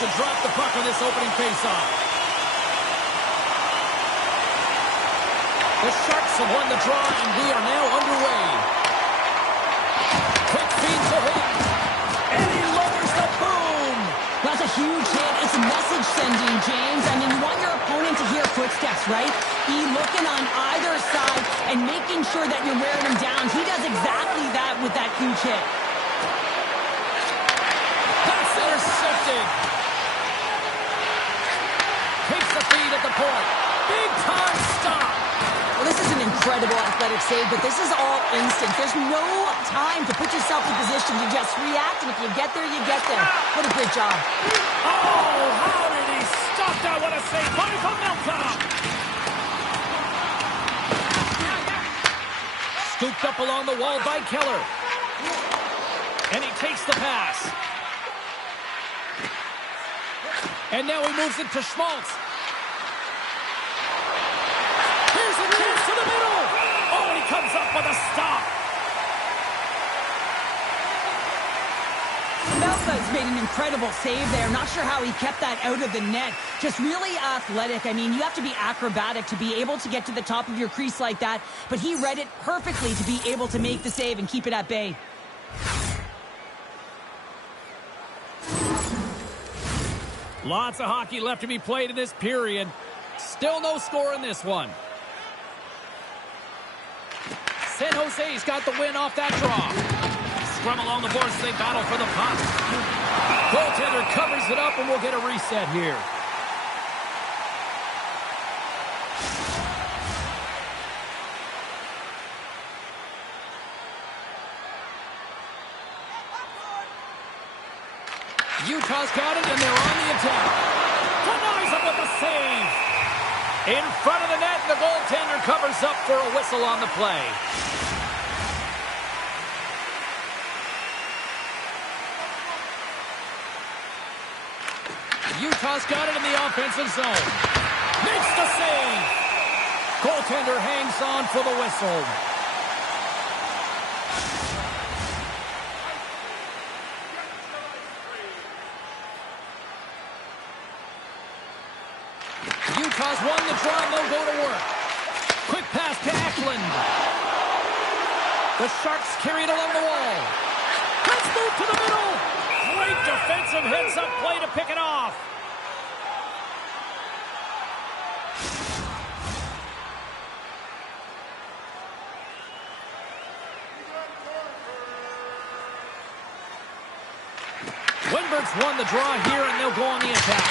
to drop the puck on this opening faceoff. The Sharks have won the draw, and we are now underway. Quick feed to him. And he lowers the boom. That's a huge hit. It's message sending, James. I mean, you want your opponent to hear footsteps, right? Be looking on either side and making sure that you're wearing him down. He does exactly that with that huge hit. That's intercepted. Takes the feed at the point. Big time stop. Well, this is an incredible athletic save, but this is all instant. There's no time to put yourself in position. You just react, and if you get there, you get there. What a great job. Oh, how did he stop that? What a save by Mammoth. Scooped up along the wall by Keller. And he takes the pass. And now he moves it to Schmaltz. Here's a chance to the middle. Oh, and he comes up with a stop. Melfa's made an incredible save there. Not sure how he kept that out of the net. Just really athletic. I mean, you have to be acrobatic to be able to get to the top of your crease like that. But he read it perfectly to be able to make the save and keep it at bay. Lots of hockey left to be played in this period. Still no score in this one. San Jose's got the win off that draw. Scrum along the boards as they battle for the puck. Goaltender covers it up, and we'll get a reset here. Utah's got it, and they're on the attack. Denies him with the save. In front of the net, the goaltender covers up for a whistle on the play. Utah's got it in the offensive zone. Makes the save. Goaltender hangs on for the whistle. Utah's won the draw, and they'll go to work. Quick pass to Eklund. The Sharks carry it along the wall. Let's move to the middle. Great defensive heads-up play to pick it off. Winberg's won the draw here, and they'll go on the attack.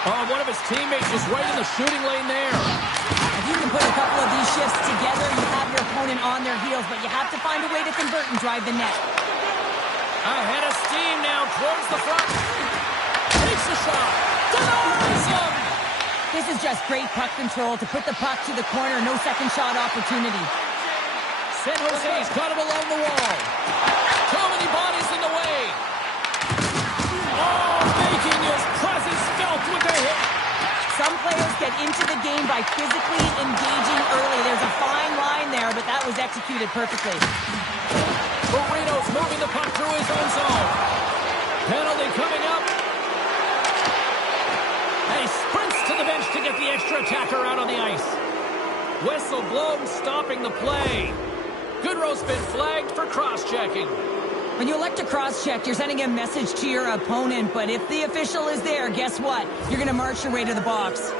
Oh, one of his teammates was right in the shooting lane there. If you can put a couple of these shifts together, you have your opponent on their heels, but you have to find a way to convert and drive the net. Ahead of steam now towards the front. Takes a shot. Denies him. This is just great puck control to put the puck to the corner. No second shot opportunity. San Jose's got him along the wall. Too many bodies in the way. Oh, making his presence felt with a hit. Some players get into the game by physically engaging early. There's a fine line there, but that was executed perfectly. Marino's moving the puck through his own zone. Penalty coming up. And he sprints to the bench to get the extra attacker out on the ice. Whistle blown, stopping the play. Goodrow's been flagged for cross-checking. When you elect to cross-check, you're sending a message to your opponent, but if the official is there, guess what? You're going to march your way to the box.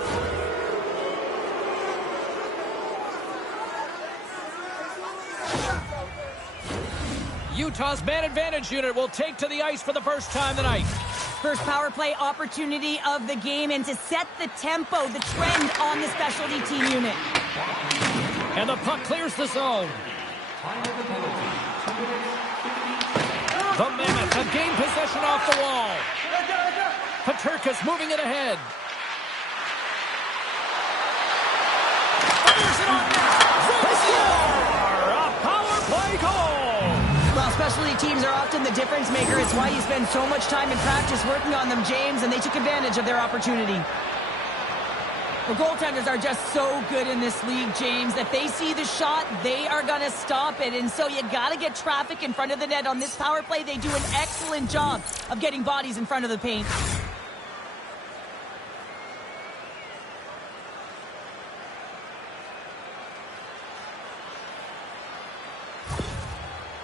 Utah's man advantage unit will take to the ice for the first time tonight. First power play opportunity of the game, and to set the tempo, the trend on the specialty team unit. And the puck clears the zone. The Mammoth have gained possession off the wall. Paterka's moving it ahead. Fires it on net. They score! A power play goal! Well, specialty teams are often the difference maker. It's why you spend so much time in practice working on them, James, and they took advantage of their opportunity. The goaltenders are just so good in this league, James. If they see the shot, they are going to stop it. And so you got to get traffic in front of the net. On this power play, they do an excellent job of getting bodies in front of the paint.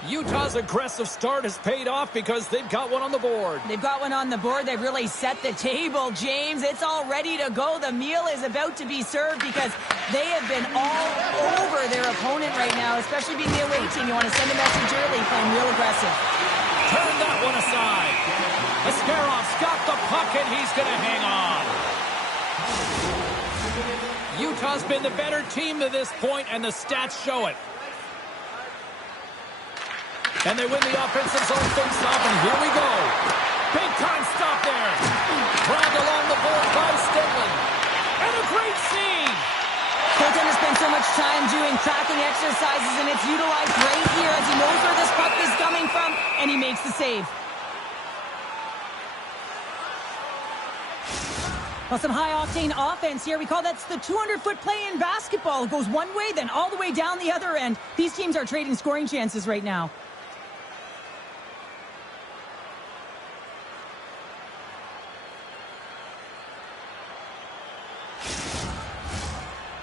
Utah's aggressive start has paid off because they've got one on the board. They've got one on the board. They've really set the table, James. It's all ready to go. The meal is about to be served because they have been all over their opponent right now, especially being the away team. You want to send a message early, playing real aggressive. Turn that one aside. Ascarov's got the puck, and he's going to hang on. Utah's been the better team to this point, and the stats show it. And they win the offensive zone face-off, and here we go. Big-time stop there. Grabbed along the board by Stenlund. And a great scene. Colton has spent so much time doing tracking exercises, and it's utilized right here as he knows where this puck is coming from, and he makes the save. Well, some high-octane offense here. We call that the 200-foot play in basketball. It goes one way, then all the way down the other end. These teams are trading scoring chances right now.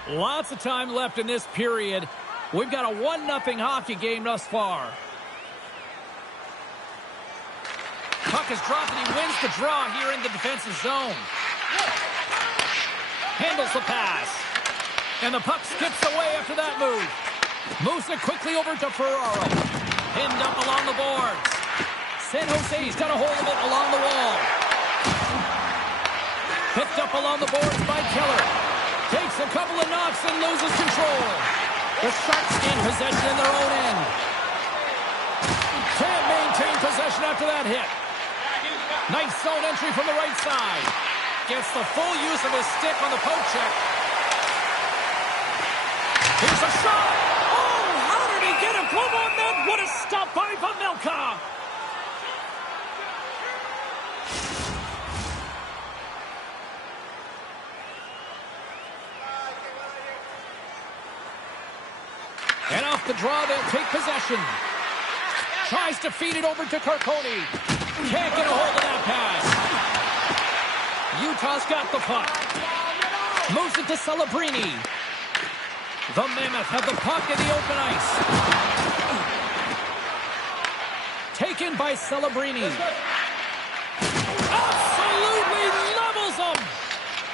Lots of time left in this period. We've got a 1-0 hockey game thus far. Puck is dropped, and he wins the draw here in the defensive zone. Handles the pass. And the puck skips away after that move. Moves it quickly over to Ferraro. Pinned up along the boards. San Jose's got a hold of it along the wall. Picked up along the boards by Keller. Takes a couple of knocks and loses control. The Sharks gain possession in their own end. Can't maintain possession after that hit. Nice zone entry from the right side. Gets the full use of his stick on the poke check. Here's a shot. Oh, how did he get a glove on that? What a stop by Vejmelka. And off the draw, they'll take possession. Tries to feed it over to Carcone. Can't get a hold of that pass. Utah's got the puck. Moves it to Celebrini. The Mammoth have the puck in the open ice. Taken by Celebrini. Absolutely levels them.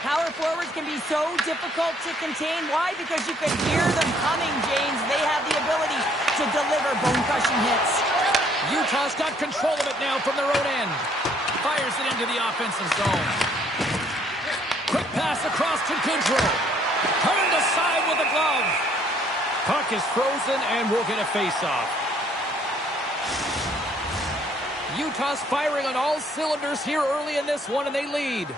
Power forwards can be so difficult to contain. Why? Because you can hear them coming, James. They have the ability to deliver bone-crushing hits. Utah's got control of it now from their own end. Fires it into the offensive zone. Quick pass across to Goodrow. Turned aside with a glove. Puck is frozen, and we'll get a face-off. Utah's firing on all cylinders here early in this one, and they lead.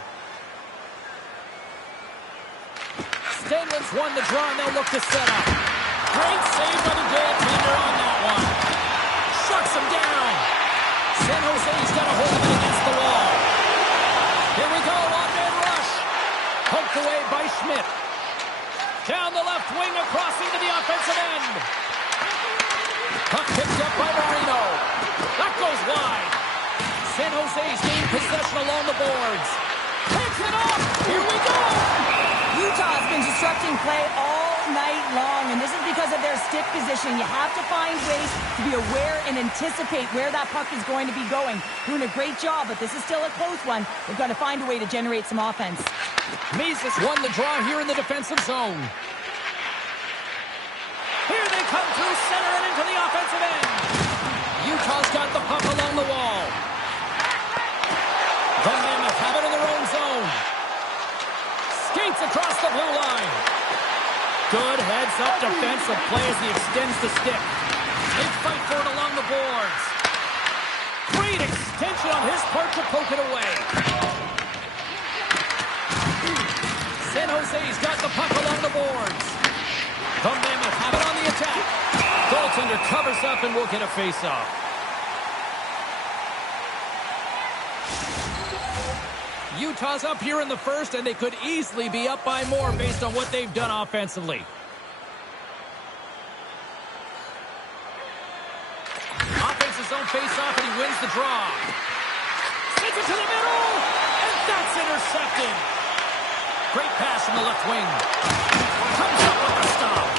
Stenlund's won the draw, and they'll look to set up. Great save by the goaltender on that one. Shuts him down. San Jose's got a hold of it against the wall. Here we go, on-man rush. Poked away by Schmidt. Down the left wing, across into the offensive end. Puck picked up by Marino. That goes wide. San Jose's gained possession along the boards. Takes it off. Here we go. Utah's been disrupting play all night long, and this is because of their stick positioning. You have to find ways to be aware and anticipate where that puck is going to be going. Doing a great job, but this is still a close one. They've got to find a way to generate some offense. Mises won the draw here in the defensive zone. Here they come through center and into the offensive end. Utah's got the puck along the wall. The Mammoth have it in their own zone. Skates across the blue line. Good heads-up defensive play as he extends the stick. They fight for it along the boards. Great extension on his part to poke it away. San Jose's got the puck along the boards. The Mammoth have it on the attack. Goaltender covers up and will get a face-off. Utah's up here in the first, and they could easily be up by more based on what they've done offensively. Offensive zone face-off, and he wins the draw. Sends it to the middle, and that's intercepted. Great pass from the left wing. Comes up with a stop.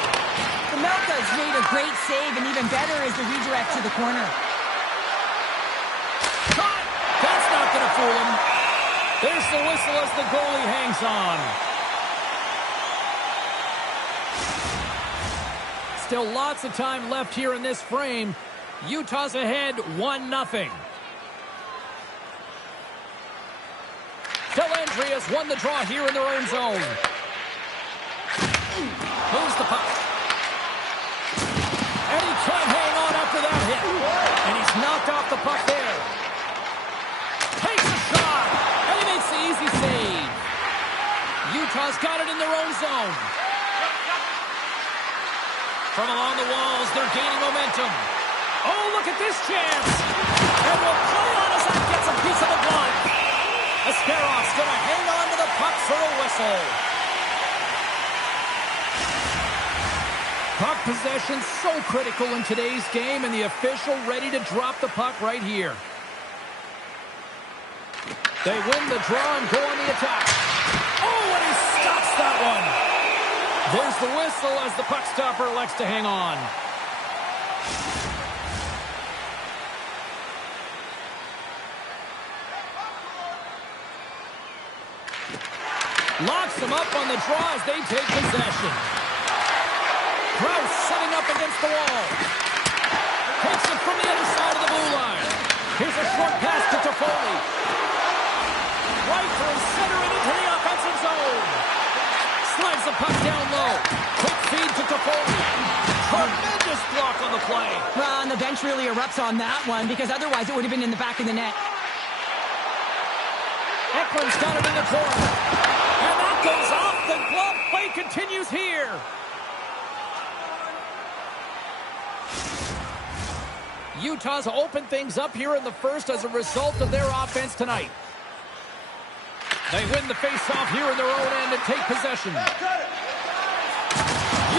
The Melka's made a great save, and even better is the redirect to the corner. Caught! That's not going to fool him. There's the whistle as the goalie hangs on. Still lots of time left here in this frame. Utah's ahead 1-0. Dellandria's won the draw here in their own zone. Moves the puck. And he can't hang on after that hit. And he's knocked off the puck there. Takes a shot. And he makes the easy save. Utah's got it in their own zone. From along the walls, they're gaining momentum. Oh, look at this chance. And we'll play on as that gets a piece of the glove. Ascaroff's going to hang on to the puck for a whistle. Puck possession so critical in today's game, and the official ready to drop the puck right here. They win the draw and go on the attack. Oh, and he stops that one. There's the whistle as the puck stopper elects to hang on. Locks them up on the draw as they take possession. Krause setting up against the wall. Takes it from the other side of the blue line. Here's a short pass to Toffoli. Right for his center and into the offensive zone. Slides the puck down low. Quick feed to Toffoli. Tremendous block on the play. Well, and the bench really erupts on that one because otherwise it would have been in the back of the net. Eklund's got it in the corner. And that goes off the glove. Play continues here. Utah's opened things up here in the first as a result of their offense tonight. They win the face-off here in their own end and take possession.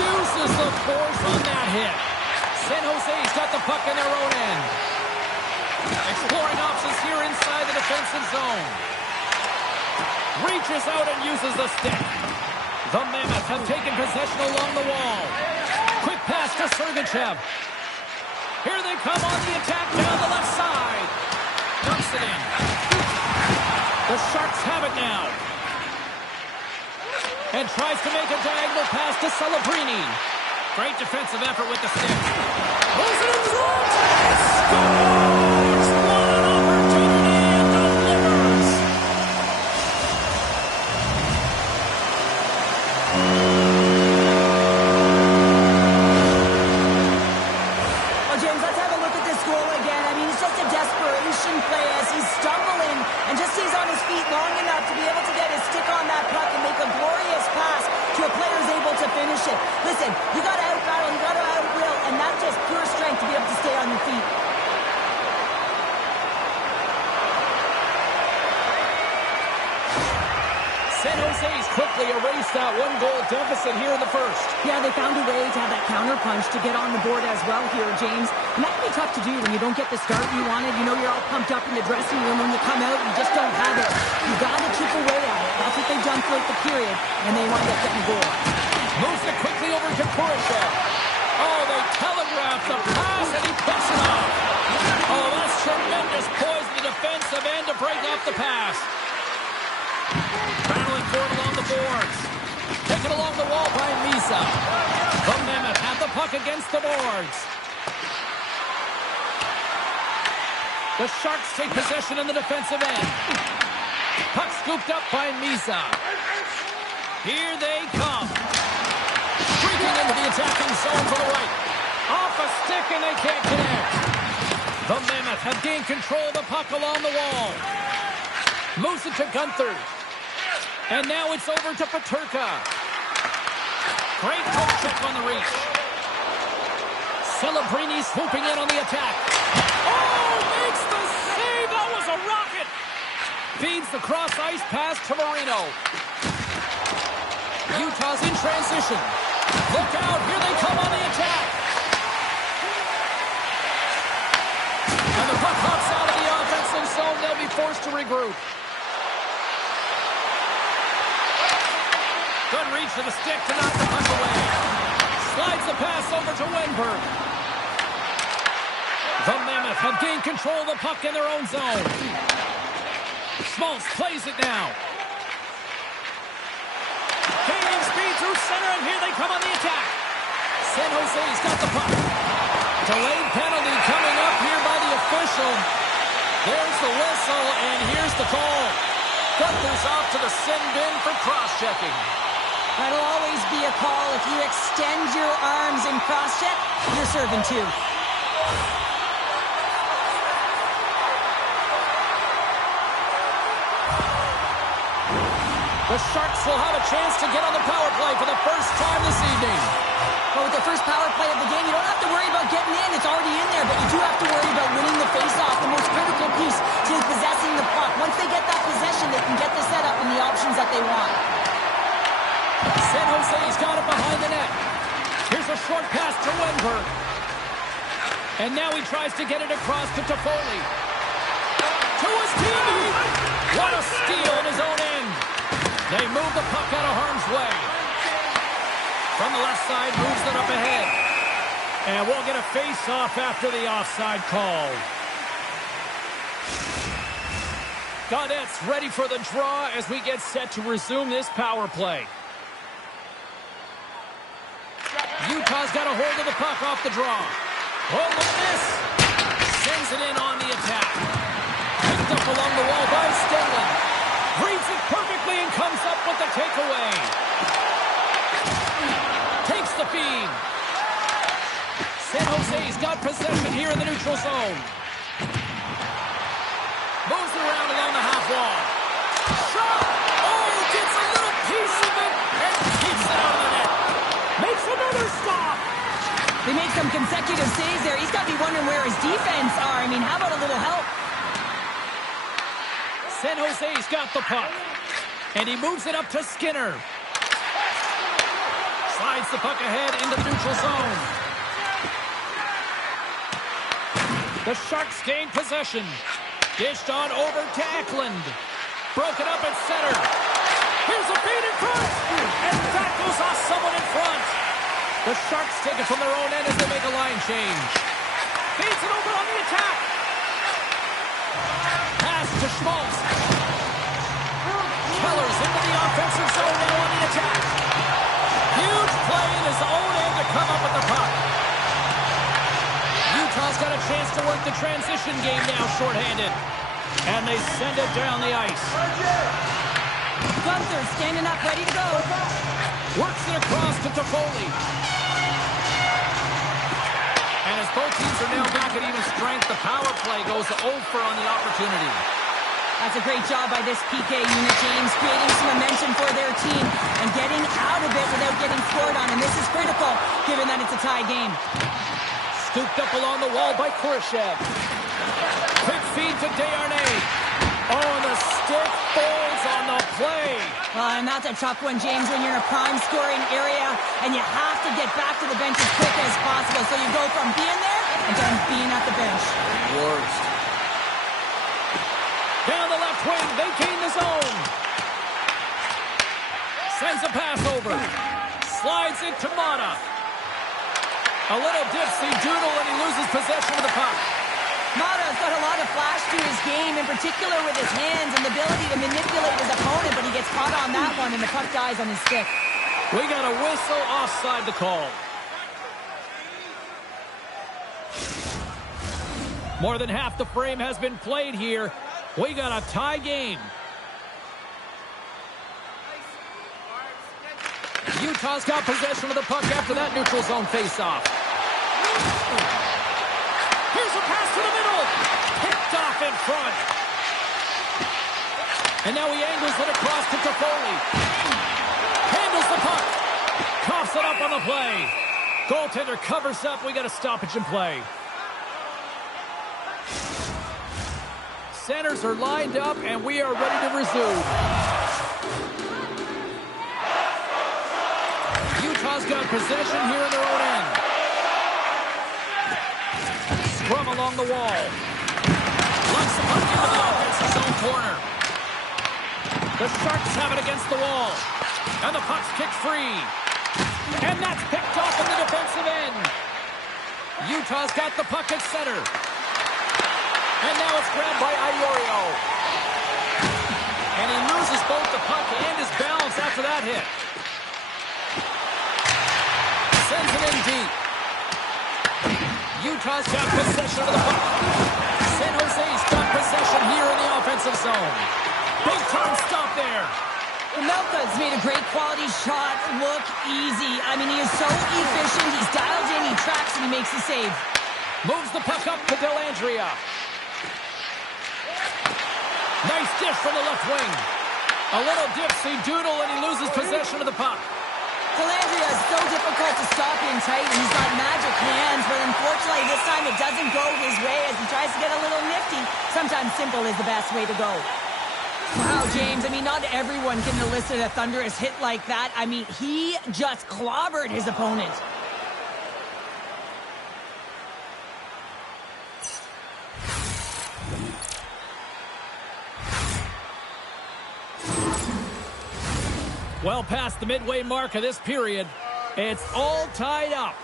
Uses the force on that hit. San Jose's got the puck in their own end. Exploring options here inside the defensive zone. Reaches out and uses the stick. The Mammoth have taken possession along the wall. Quick pass to Sergachev. Here they come on the attack down the left side. Dumps it in. The Sharks have it now. And tries to make a diagonal pass to Celebrini. Great defensive effort with the stick. Moves it in front. Scores! What an opportunity and delivers. Well, James, let's have a look at this goal again. I mean, it's just a desperation play as he's stumbling and just stays on his feet long enough to be able to get his stick on that puck and make a glorious pass to a player who's able to finish it. Listen, you got to out-battle, you got to out-will, and that's just pure strength to be able to stay on your feet. San Jose's quickly erased that one-goal deficit here in the first. Yeah, they found a way to have that counter punch to get on the board as well here, James. And that can be tough to do when you don't get the start you wanted. You know you're all pumped up in the dressing room. When you come out, you just don't have it. You got to chip away at it. That's what they've done throughout the period, and they wind up getting a goal. Moves it quickly over to Kurashev. Oh, they telegraph the pass, and he picks it off. Oh, that's tremendous poise in the defensive end to break off the pass. Battling for it along the boards. Taken along the wall by Misa. The Mammoth have the puck against the boards. The Sharks take possession in the defensive end. Puck scooped up by Misa. Here they come. Streaking into the attacking zone to the right. Off a stick and they can't connect. The Mammoth have gained control of the puck along the wall. Moves it to Gunther. And now it's over to Peterka. Great poke check on the reach. Celebrini swooping in on the attack. Oh, makes the save. That was a rocket. Feeds the cross-ice pass to Marino. Utah's in transition. Look out. Here they come on the attack. And the puck hops out of the offensive zone. They'll be forced to regroup. Good reach for the stick to knock the puck away. Slides the pass over to Wenberg. The Mammoth have gained control of the puck in their own zone. Schmaltz plays it now. Gaining speed through center, and here they come on the attack. San Jose's got the puck. Delayed penalty coming up here by the official. There's the whistle, and here's the call. Gunther's off to the sin bin for cross-checking. That'll always be a call. If you extend your arms in cross-check, you're serving too. The Sharks will have a chance to get on the power play for the first time this evening. Well, with the first power play of the game, you don't have to worry about getting in. It's already in there, but you do have to worry about winning the face-off. The most critical piece to possessing the puck. Once they get that possession, they can get the setup and the options that they want. San Jose's got it behind the net. Here's a short pass to Wenberg. And now he tries to get it across to Toffoli. To his teammate. What a steal in his own end. They move the puck out of harm's way. From the left side, moves it up ahead. And we'll get a face-off after the offside call. Gaudette's ready for the draw as we get set to resume this power play. Utah's got a hold of the puck off the draw. Oh, look at this. Sends it in on the attack. Picked up along the wall by Stenlund. Reads it perfectly and comes up with the takeaway. Takes the feed. San Jose's got possession here in the neutral zone. Moves it around along the half wall. Shot! Oh, gets a little piece of it and keeps it out of the net. Makes another stop. They make some consecutive saves there. He's got to be wondering where his defense are. I mean, how about a little help? San Jose's got the puck. And he moves it up to Skinner. Slides the puck ahead into the neutral zone. The Sharks gain possession. Dished on over to Eklund. Broken up at center. Here's a feed in front. And that goes off someone in front. The Sharks take it from their own end as they make a line change. Feeds it over on the attack. Pass to Schmaltz. Keller's into the offensive zone now on the attack. Huge play in his own end to come up with the puck. Utah's got a chance to work the transition game now shorthanded. And they send it down the ice. Gunther standing up, ready to go. Works it across to Toffoli. And as both teams are now back at even strength, the power play goes over on the opportunity. That's a great job by this PK unit, James, creating some momentum for their team and getting out of it without getting scored on. And this is critical, given that it's a tie game. Scooped up along the wall by Khrushchev. Quick feed to Desharnais. Oh, and the stick falls on the play. Well, and that's a tough one, James, when you're in a prime scoring area and you have to get back to the bench as quick as possible. So you go from being there and then being at the bench. Worst. Down the left wing, they gain the zone. Sends a pass over. Slides it to Mata. A little dipsy doodle and he loses possession of the puck. Mata's got a lot of flash to his game, in particular with his hands and the ability to manipulate his opponent, but he gets caught on that one and the puck dies on his stick. We got a whistle offside to call. More than half the frame has been played here. We got a tie game. Utah's got possession of the puck after that neutral zone faceoff. Here's a pass to the middle. Picked off in front. And now he angles it across to Toffoli. Handles the puck. Coughs it up on the play. Goaltender covers up. We got a stoppage in play. Centers are lined up, and we are ready to resume. Utah's got possession here in their own end. Scrum along the wall. Lunks the puck into the offensive zone corner. The Sharks have it against the wall. And the puck's kicked free. And that's picked off in the defensive end. Utah's got the puck at center. And now it's grabbed by Iorio. And he loses both the puck and his balance after that hit. Sends it in deep. Utah's got possession of the puck. San Jose's got possession here in the offensive zone. Big time stop there. Melka's made a great quality shot look easy. I mean, he is so efficient. He's dialed in, he tracks, and he makes the save. Moves the puck up to Dellandrea. Nice dish from the left wing. A little dipsy doodle, and he loses possession of the puck. Dellandrea is so difficult to stop in tight. He's got magic hands, but unfortunately this time it doesn't go his way as he tries to get a little nifty. Sometimes simple is the best way to go. Wow, James, I mean, not everyone can elicit a thunderous hit like that. I mean, he just clobbered his opponent. Well past the midway mark of this period, it's all tied up.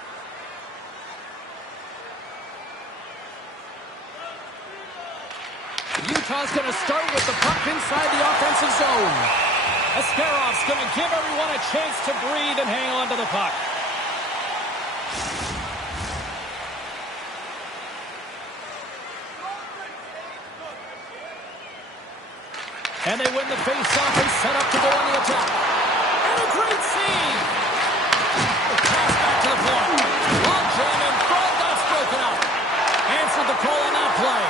Utah's going to start with the puck inside the offensive zone. Askarof's going to give everyone a chance to breathe and hang on to the puck. And they win the face-off and set up to go on the attack. And a great save! The pass back to the point. Long jam in front, that's broken up. Answered the call on that play.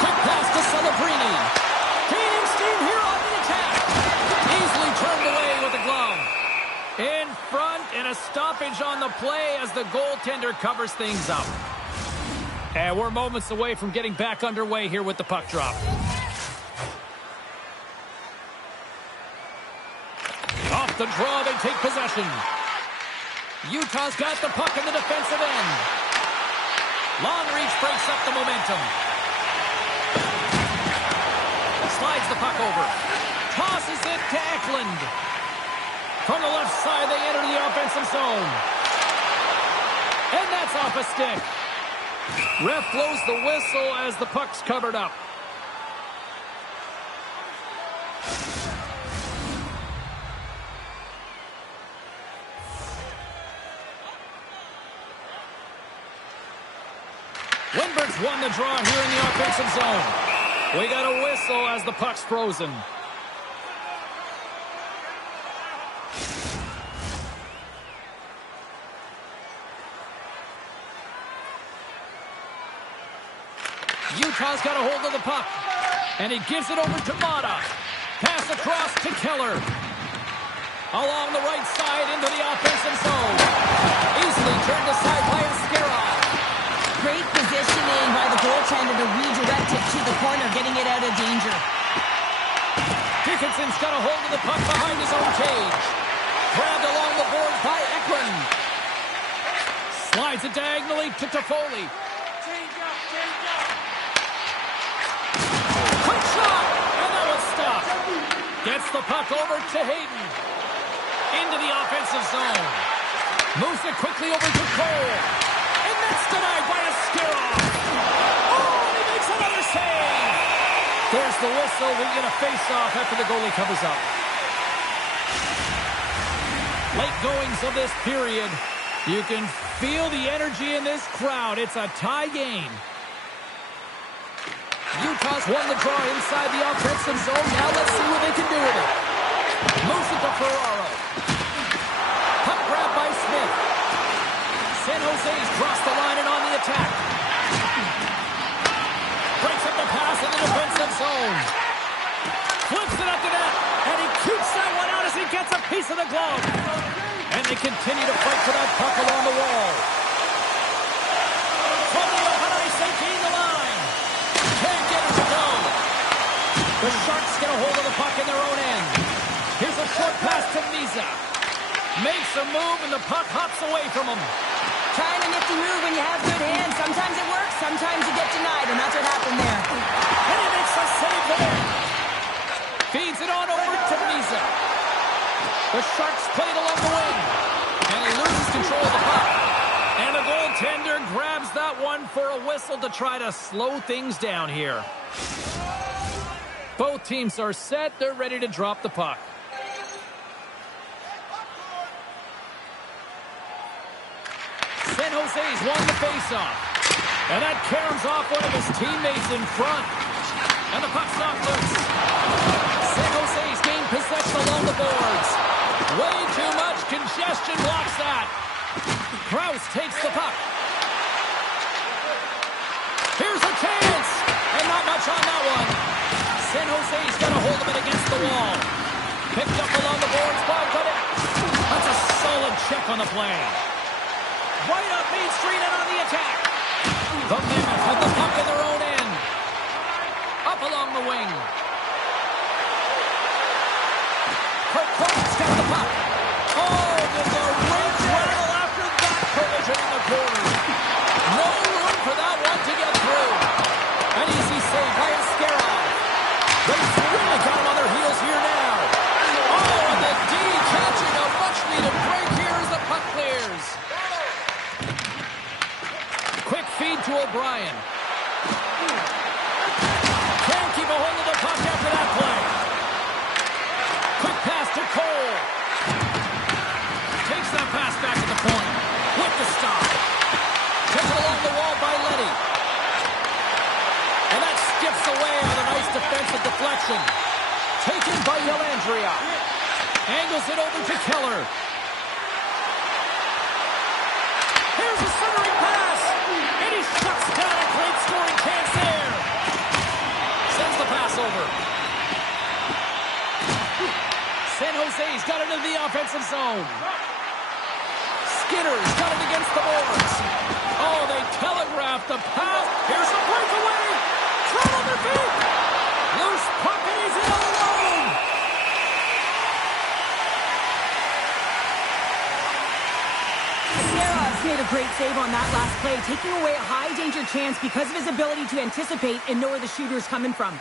Quick pass to Celebrini. Gaining steam here on the attack. Easily turned away with the glove. In front, and a stoppage on the play as the goaltender covers things up. And we're moments away from getting back underway here with the puck drop. Off the draw, they take possession. Utah's got the puck in the defensive end. Long reach breaks up the momentum. Slides the puck over. Tosses it to Eklund. From the left side, they enter the offensive zone. And that's off a stick. Ref blows the whistle as the puck's covered up. Lindbergh's won the draw here in the offensive zone. We got a whistle as the puck's frozen. Utah's got a hold of the puck. And he gives it over to Mata. Pass across to Keller. Along the right side into the offensive zone. Easily turned aside by Askarov. Great positioning by the goaltender to redirect it to the corner, getting it out of danger. Dickinson's got a hold of the puck behind his own cage. Grabbed along the boards by Eklund. Slides it diagonally to Toffoli. Quick shot! And that was stopped. Gets the puck over to Hayden. Into the offensive zone. Moves it quickly over to Cole. And that's denied by Askarov. Oh, and he makes another save. There's the whistle. We get a face-off after the goalie covers up. Late goings of this period. You can feel the energy in this crowd. It's a tie game. Utah's won the draw inside the offensive zone. Now let's see what they can do with it. Moves it to Ferraro. Puck grab by Smith. San Jose's crossed the line and on the attack. Breaks up the pass in the defensive zone. Flips it up to net. And he keeps that one out as he gets a piece of the glove. And they continue to fight for that puck along the wall. From the open ice, they gain the line. Can't get it to go. The Sharks get a hold of the puck in their own end. Here's a short pass to Misa. Makes a move and the puck hops away from him. Trying a nifty move when you have good hands. Sometimes it works, sometimes you get denied, and that's what happened there. And he makes a save there. Feeds it on over to Misa. The Sharks play it along the wing. And he for a whistle to try to slow things down here. Both teams are set. They're ready to drop the puck. San Jose's won the faceoff. And that caroms off one of his teammates in front. And the puck's knocked loose. San Jose's gained possession along the boards. Way too much congestion blocks that. Krause takes the puck. Here's a chance. And not much on that one. San Jose's got a hold of it against the wall. Picked up along the boards by Godet. That's a solid check on the play. Right up Main Street and on the attack. The Mammoth have the puck in their own end. Up along the wing. Kirkland's got the puck. Oh, there's a rage rattle after that collision in the corner. No room for that one to get through. An easy save by Askarov. They've really got him on their heels here now. Oh, and the D catching a much-needed break here as the puck clears. Quick feed to O'Brien. Can't keep a hold of the puck after that play. Quick pass to Cole. Takes that pass back to the point. With the stop. Taken along the wall by Letty. And that skips away on a nice defensive deflection. Taken by Yelandria. Angles it over to Keller. Here's a centering pass. And he shuts down a great scoring chance there. Sends the pass over. San Jose's got it in the offensive zone. Skinner's got it against the boards. Oh, they telegraphed the pass. Here's the breakaway. Throw on their feet. Loose puck and he's in alone. Askarov made a great save on that last play, taking away a high-danger chance because of his ability to anticipate and know where the shooter's coming from.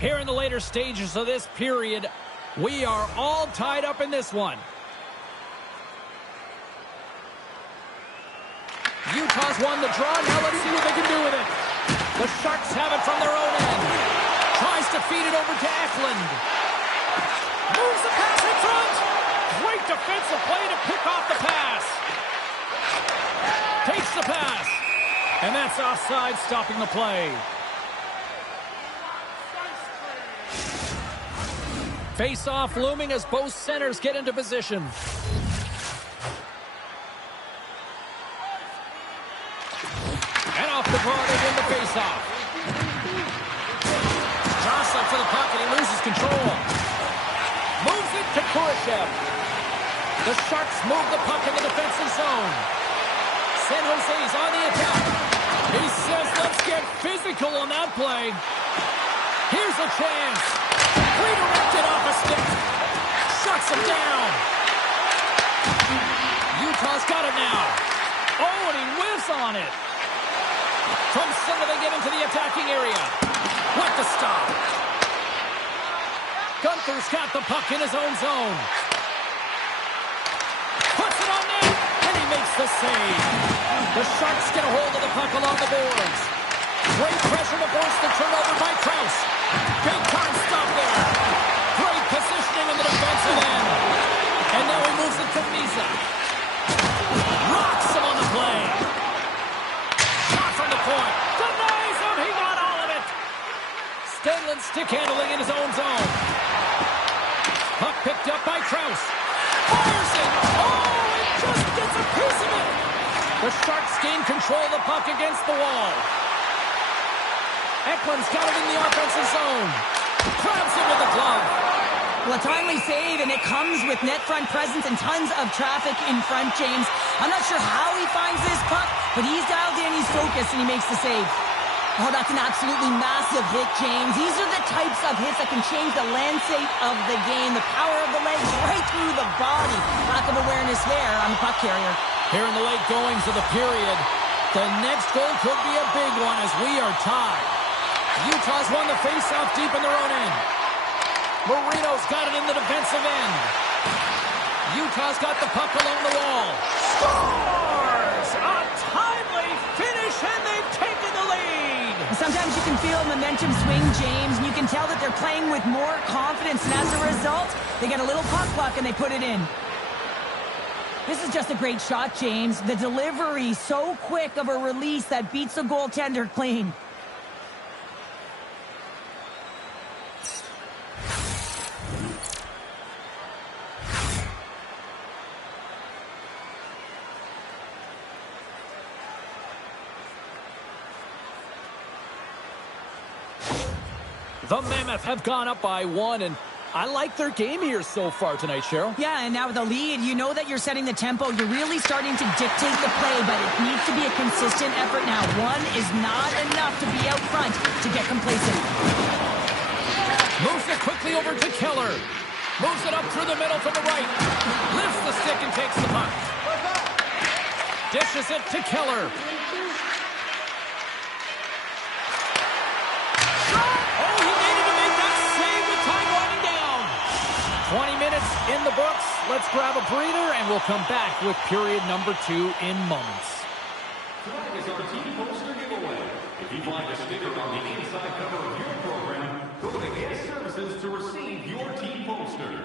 Here in the later stages of this period, we are all tied up in this one. Utah's won the draw. Now let's see what they can do with it. The Sharks have it from their own end. Tries to feed it over to Eklund. Moves the pass in front. Great defensive play to pick off the pass. Takes the pass. And that's offside, stopping the play. Face-off looming as both centers get into position. And off the draw, they win the face-off. Jostling for the puck, and he loses control. Moves it to Kurashev. The Sharks move the puck in the defensive zone. San Jose's on the attack. He says, let's get physical on that play. Here's a chance. Redirected off a stick. Shuts him down. Utah's got it now. Oh, and he whiffs on it. From center, they get into the attacking area. With the stop. Gunther's got the puck in his own zone. Puts it on net, and he makes the save. The Sharks get a hold of the puck along the boards. Great pressure to force the turnover by Krause. Big time stop there. Great positioning in the defensive end. And now he moves it to Misa. Rocks him on the play. Shot from the point. Denies him. He got all of it. Stenlund stick handling in his own zone. Puck picked up by Krause. Fires it. Oh, it just gets a piece of it. The Sharks gain control of the puck against the wall. Eklund's got it in the offensive zone. Grabs it with the glove. Well, a timely save, and it comes with net front presence and tons of traffic in front, James. I'm not sure how he finds this puck, but he's dialed in, he's focused, and he makes the save. Oh, that's an absolutely massive hit, James. These are the types of hits that can change the landscape of the game. The power of the legs right through the body. Lack of awareness there on the puck carrier. Here in the late goings of the period, the next goal could be a big one as we are tied. Utah's won the faceoff deep in their own end. Marino's got it in the defensive end. Utah's got the puck along the wall. Scores! A timely finish, and they've taken the lead. Sometimes you can feel momentum swing, James, and you can tell that they're playing with more confidence, and as a result, they get a little puck luck and they put it in. This is just a great shot, James. The delivery, so quick of a release that beats the goaltender clean. The Mammoth have gone up by 1, and I like their game here so far tonight, Cheryl. Yeah, and now with the lead, you know that you're setting the tempo. You're really starting to dictate the play, but it needs to be a consistent effort now. One is not enough to be out front to get complacent. Moves it quickly over to Keller. Moves it up through the middle from the right. Lifts the stick and takes the puck. Dishes it to Keller. Oh, he needed to make that save with time running down. 20 minutes in the books. Let's grab a breather, and we'll come back with period number 2 in moments. Tonight is our team poster giveaway. If you'd like a sticker on the inside cover of your program, go to Guest Services to receive your team poster.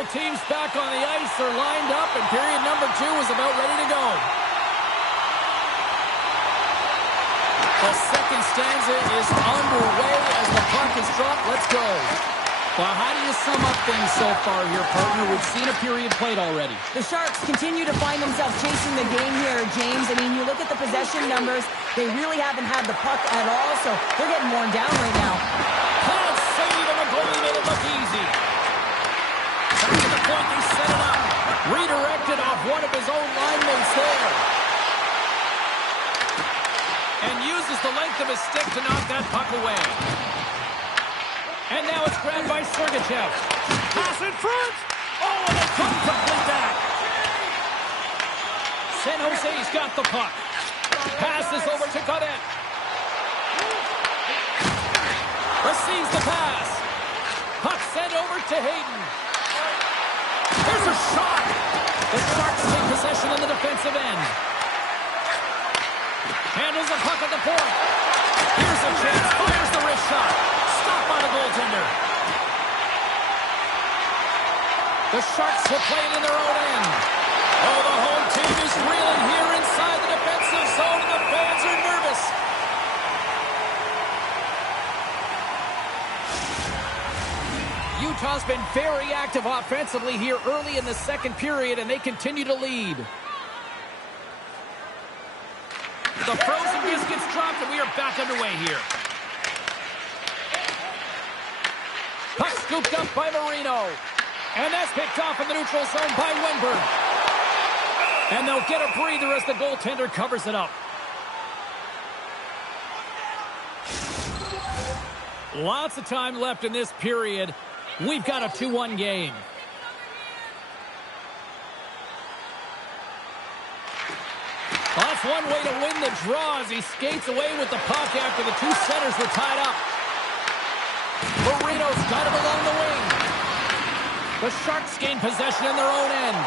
Both teams back on the ice. They're lined up, and period number 2 is about ready to go. The second stanza is underway as the puck is dropped. Let's go. Well, how do you sum up things so far here, partner? We've seen a period played already. The Sharks continue to find themselves chasing the game here, James. I mean, you look at the possession numbers, they really haven't had the puck at all, so they're getting worn down right now. Can't save, and the goalie made it look easy. Back to the point, they set it up. Redirected off one of his own linemates there. And uses the length of his stick to knock that puck away. And now it's grabbed by Sergachev. Pass in front. Oh, and they couldn't complete that. San Jose's got the puck. Passes over to Cadet. Receives the pass. Puck sent over to Hayden. There's a shot. The Sharks take possession on the defensive end. Handles the puck at the point. Here's a chance. Fires the wrist shot. Stopped by the goaltender. The Sharks will play it in their own end. Oh, the home team is reeling here inside the defensive zone, and the fans are nervous. Utah's been very active offensively here early in the second period, and they continue to lead. The frozen biscuits dropped, and we are back underway here. Puck scooped up by Marino. And that's picked off in the neutral zone by Wenberg. And they'll get a breather as the goaltender covers it up. Lots of time left in this period. We've got a 2-1 game. Well, that's one way to win the draw as he skates away with the puck after the two centers were tied up. Marino's got him along the wing. The Sharks gain possession in their own end.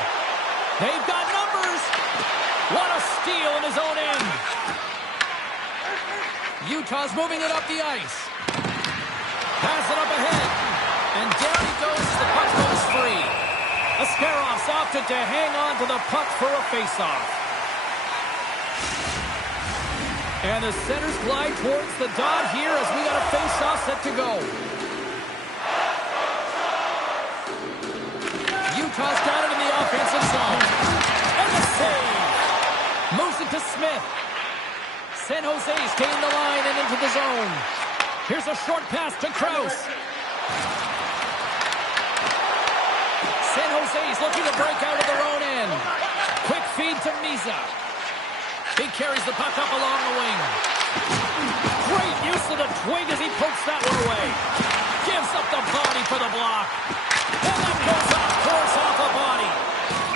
They've got numbers. What a steal in his own end. Utah's moving it up the ice. Pass it up ahead. And down he goes as the puck goes free. Ascarov's opted to hang on to the puck for a faceoff. And the centers glide towards the dot here as we got a faceoff set to go. Utah's got it in the offensive zone. And the save. Moves it to Smith. San Jose's gained the line and into the zone. Here's a short pass to Krause. San Jose's looking to break out of their own end. Quick feed to Misa. He carries the puck up along the wing. Great use of the twig as he pokes that one away. Gives up the body for the block. And that goes off course off the body.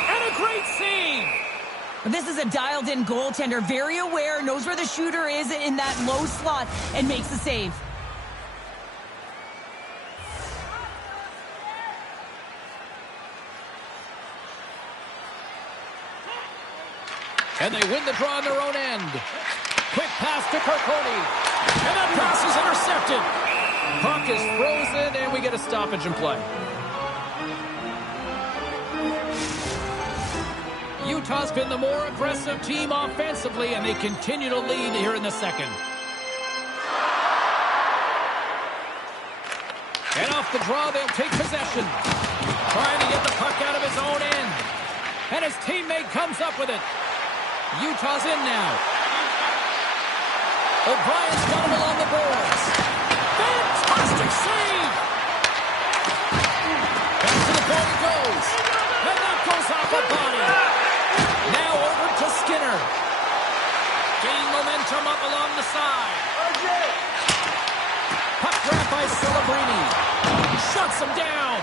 And a great save. This is a dialed-in goaltender. Very aware, knows where the shooter is in that low slot, and makes the save. And they win the draw on their own end. Quick pass to Carconi. And that pass is intercepted. Puck is frozen, and we get a stoppage in play. Utah's been the more aggressive team offensively, and they continue to lead here in the second. And off the draw, they'll take possession. Trying to get the puck out of his own end. And his teammate comes up with it. Utah's in now. O'Brien's got him along the boards. Fantastic save! Back to the point it goes. And that goes off a body. Now over to Skinner. Gaining momentum up along the side. Puck grab by Celebrini. Shuts him down.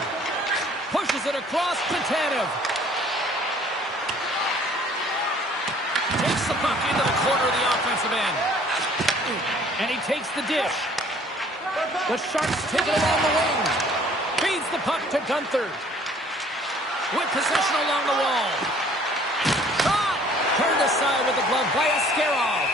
Pushes it across to Tanev. Takes the puck into the corner of the offensive end. And he takes the dish. The Sharks take it along the wing. Feeds the puck to Gunther. With possession along the wall. Shot! Turned aside with the glove by Askarov.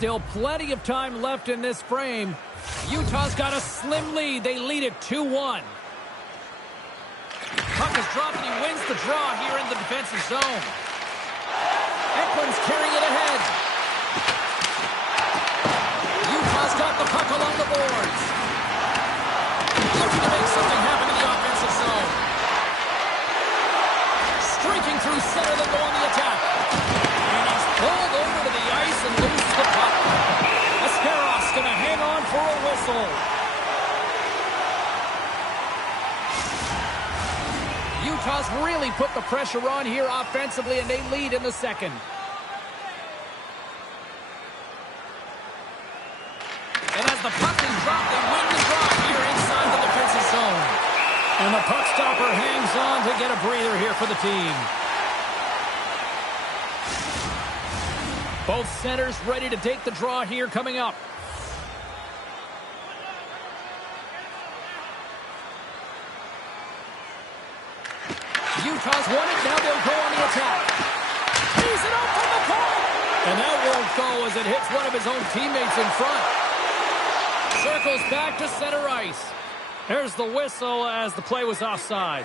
Still plenty of time left in this frame. Utah's got a slim lead. They lead it 2-1. Puck is dropped and he wins the draw here in the defensive zone. Eklund's carrying it ahead. Utah's got the puck along the boards. Looking to make something happen in the offensive zone. Streaking through center, they go on the attack. And he's pulled over to the ice and loses the puck. Askarof's going to hang on for a whistle. Utah's really put the pressure on here offensively, and they lead in the second. And as the puck is dropped, they win the draw here inside the defensive zone. And the puck stopper hangs on to get a breather here for the team. Both centers ready to take the draw here coming up. Utah's won it. Now they'll go on the attack. He's it up from the point. And that won't go as it hits one of his own teammates in front. Circles back to center ice. There's the whistle as the play was offside.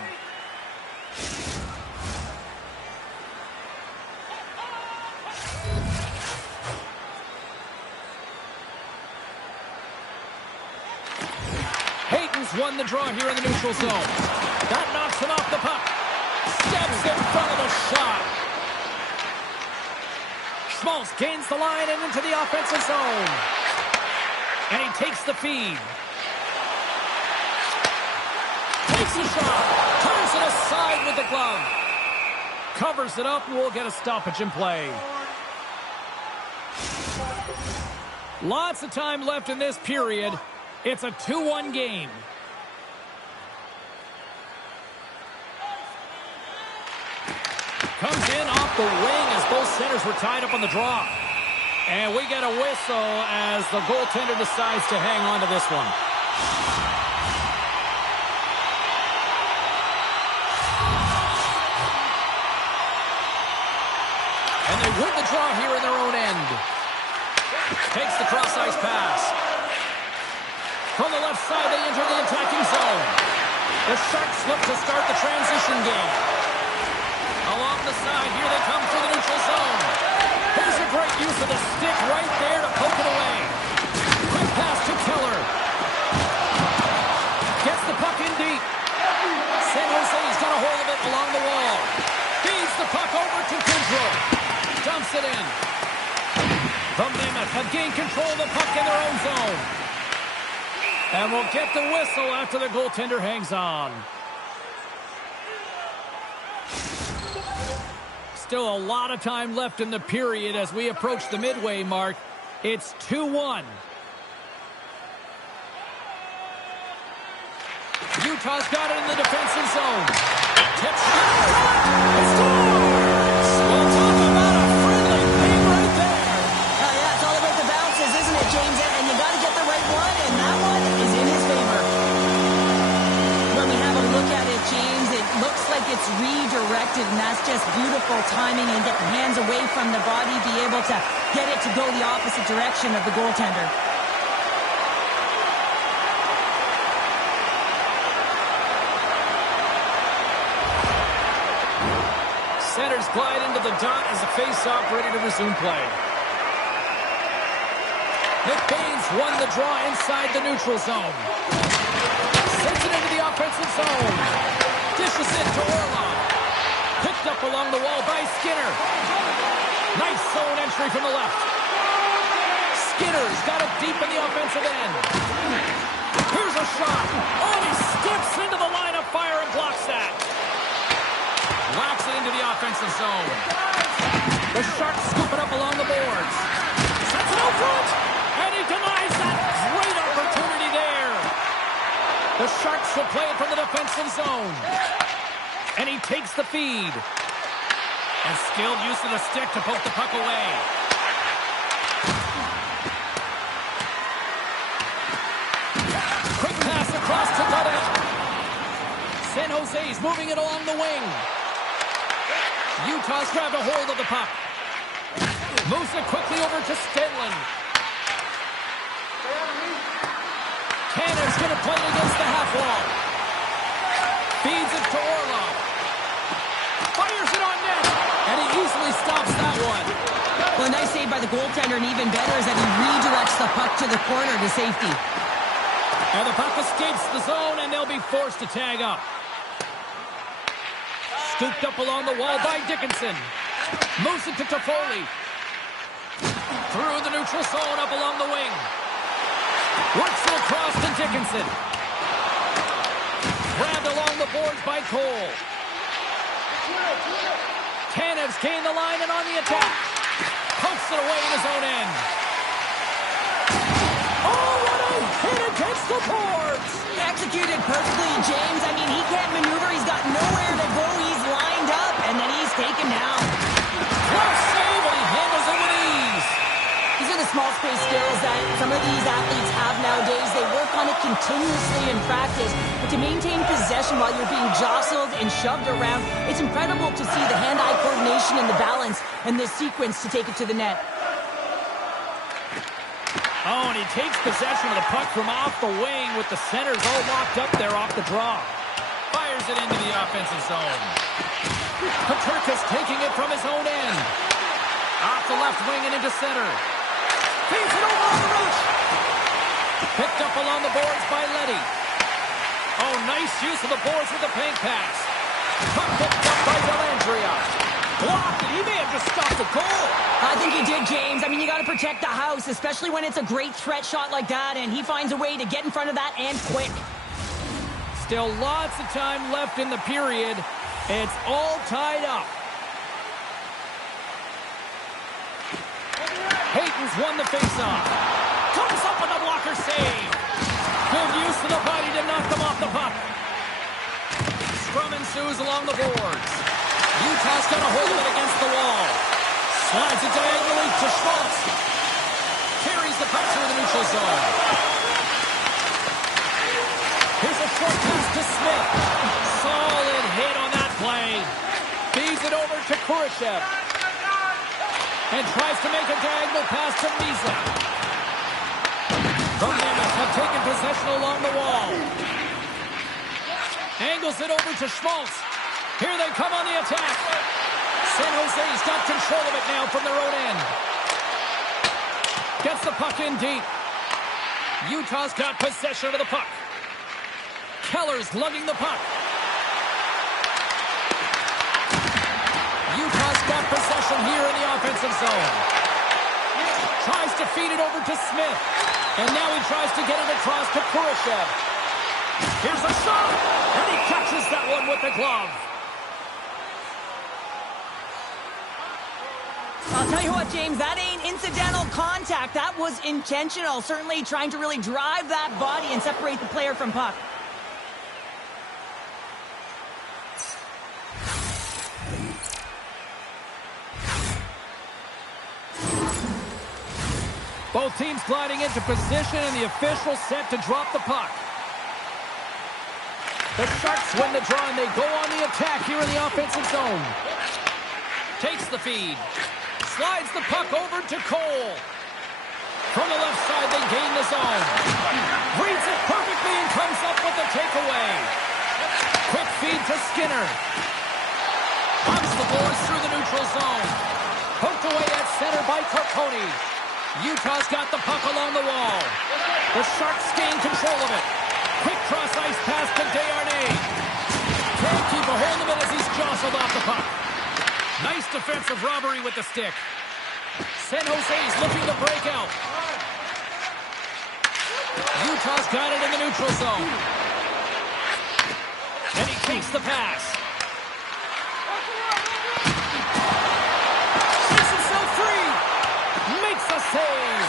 Hayton's won the draw here in the neutral zone. That knocks him off the puck. Steps in front of the shot. Schmaltz gains the line and into the offensive zone. And he takes the feed. Takes a shot. Turns it aside with the glove. Covers it up and we'll get a stoppage in play. Lots of time left in this period. It's a 2-1 game. Comes in off the wing as both centers were tied up on the draw. And we get a whistle as the goaltender decides to hang on to this one. And they win the draw here in their own end. Takes the cross-ice pass. From the left side, they enter the attacking zone. The Sharks look to start the transition game. Along the side, here they come for the neutral zone. Here's a great use of the stick right there to poke it away. Quick pass to Keller. Gets the puck in deep. San Jose's got a hold of it along the wall. Feeds the puck over to Control. Dumps it in. The Mammoth have gained control of the puck in their own zone. And we'll get the whistle after the goaltender hangs on. Still a lot of time left in the period as we approach the midway mark. It's 2-1. Utah's got it in the defensive zone. Tips shot. It's scores! We'll talk about a friendly game right there. Yeah, it's all about the bounces, isn't it, James? And you got to get the right one, and that one is in his favor. When we have a look at it, James, it looks like it's redirected, and that's just beautiful timing and get the hands away from the body, be able to get it to go the opposite direction of the goaltender. Centers glide into the dot as the face-off ready to resume play. McBain's won the draw inside the neutral zone. Sends it into the offensive zone. Dishes it to Orlov. Picked up along the wall by Skinner. Nice zone entry from the left. Skinner's got it deep in the offensive end. Here's a shot. Oh, he skips into the line of fire and blocks that. Whacks it into the offensive zone. The Sharks scoop it up along the boards. Sets it out front. And he denies that great opportunity there. The Sharks will play it from the defensive zone. And he takes the feed. And skilled use of the stick to poke the puck away. Quick pass across to Goddard. San Jose's moving it along the wing. Utah's grabbed a hold of the puck. Moves it quickly over to Stenlund. Tanner's going to play it against the half wall. Feeds it to Orlov. Fires it on net. And he easily stops that one. Well, a nice save by the goaltender, and even better is that he redirects the puck to the corner to safety. And the puck escapes the zone, and they'll be forced to tag up. Scooped up along the wall by Dickinson. Moves it to Toffoli. Through the neutral zone, up along the wing. Works it across to Dickinson. Grabbed along the boards by Cole. Tanev's gained the line and on the attack. Pokes it away in his own end. Oh, what a hit against the boards! Executed perfectly, James. I mean, he can't maneuver. He's got nowhere to go. He's lined up, and then he's taken down. Close save, and he handles it with ease. These are the small space skills that some of these athletes have nowadays. They work on it continuously in practice. But to maintain possession while you're being jostled and shoved around, it's incredible to see the hand-eye coordination and the balance and the sequence to take it to the net. Oh, and he takes possession of the puck from off the wing with the centers all locked up there off the draw. Fires it into the offensive zone. Paterka's taking it from his own end. Off the left wing and into center. Feeds it over on the rush. Picked up along the boards by Leddy. Oh, nice use of the boards with the paint pass. Puck picked up by Dellandrea. Blocked it. He may have just stopped the goal. I think he did, James. I mean, you got to protect the house, especially when it's a great threat shot like that, and he finds a way to get in front of that and quick. Still lots of time left in the period. It's all tied up. Hayton's won the faceoff. Comes up with a blocker save. Good use of the body to knock them off the puck. Scrum ensues along the boards. Utah's got a hold of it against the wall. Slides it diagonally to Schmaltz. Carries the puck through the neutral zone. Here's a short pass to Smith. Solid hit on that play. Feeds it over to Kurashev. And tries to make a diagonal pass to Misa. The Mammoths have taken possession along the wall. Angles it over to Schmaltz. Here they come on the attack. San Jose's got control of it now from their own end. Gets the puck in deep. Utah's got possession of the puck. Keller's lugging the puck. Utah's got possession here in the offensive zone. Tries to feed it over to Smith. And now he tries to get it across to Kurashev. Here's a shot. And he catches that one with the glove. I'll tell you what, James, that ain't incidental contact. That was intentional. Certainly trying to really drive that body and separate the player from puck. Both teams gliding into position, and the official set to drop the puck. The Sharks win the draw, and they go on the attack here in the offensive zone. Takes the feed. Slides the puck over to Cole. From the left side, they gain the zone. Reads it perfectly and comes up with the takeaway. Quick feed to Skinner. Bumps the boards through the neutral zone. Poked away at center by Carcone. Utah's got the puck along the wall. The Sharks gain control of it. Quick cross-ice pass to Desharnais. Can't keep a hold of it as he's jostled off the puck. Nice defensive robbery with the stick. San Jose's looking to break out. Utah's got it in the neutral zone. And he takes the pass. Sets himself free. Makes a save.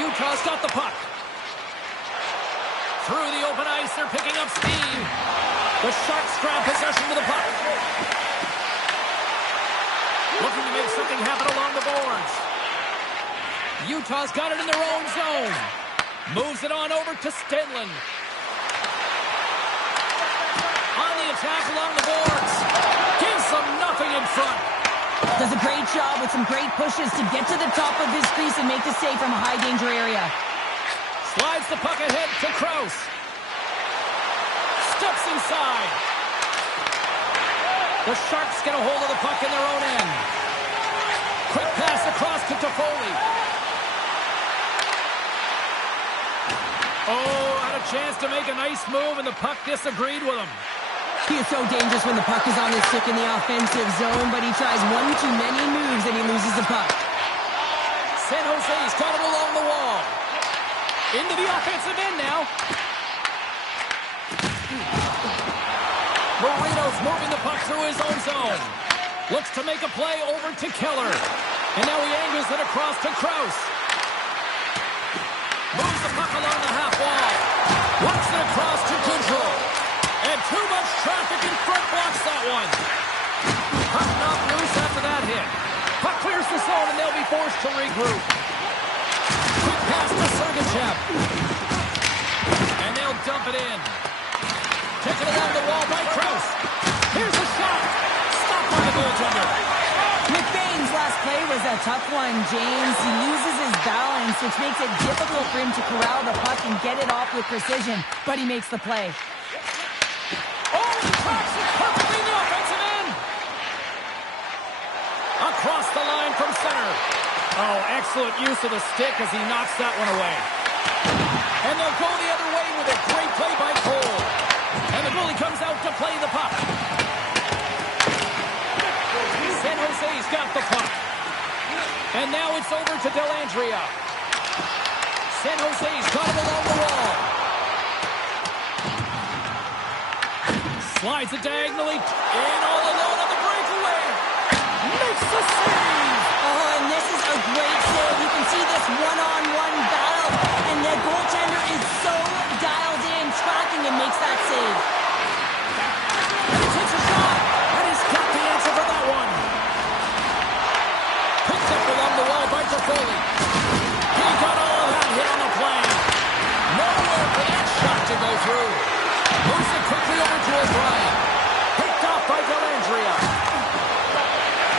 Utah's got the puck. Through the open ice, they're picking up steam. The Sharks grab possession of the puck. Looking to make something happen along the boards. Utah's got it in their own zone. Moves it on over to Stenlund. On the attack along the boards. Gives them nothing in front. Does a great job with some great pushes to get to the top of his crease and make the save from a high-danger area. Slides the puck ahead to Krause. Steps inside. The Sharks get a hold of the puck in their own end. Quick pass across to Toffoli. Oh, had a chance to make a nice move, and the puck disagreed with him. He is so dangerous when the puck is on his stick in the offensive zone, but he tries one too many moves and he loses the puck. San Jose's got it along the wall. Into the offensive end now. Marino's moving the puck through his own zone. Looks to make a play over to Keller. And now he angles it across to Krause. Moves the puck along the half wall. Works it across to Goodrow. And too much traffic in front blocks that one. Puck knocked loose after that hit. Puck clears the zone and they'll be forced to regroup. Quick pass to Sergachev. And they'll dump it in. Taken along the wall by Krause. Here's a shot. Stopped by the goaltender. McBain's last play was a tough one, James. He loses his balance, which makes it difficult for him to corral the puck and get it off with precision, but he makes the play. Oh, he tracks it perfectly in the offensive end. Across the line from center. Oh, excellent use of the stick as he knocks that one away. And they'll go the other way with a great play by Cole. And the goalie comes out to play the puck. San Jose's got the puck. And now it's over to Dellandrea. San Jose's got him along the wall. Slides it diagonally. In all alone on the breakaway. Makes the save. Oh, and this is a great save. You can see this one-on-one battle. And the goaltender is so dialed in, tracking and makes that save. And he takes a shot. And he's got the answer for that one. Picked up along the wall by Toffoli. He got all of that hit on the play. Nowhere for that shot to go through. Moves it quickly over to O'Brien. Picked off by Dellandrea.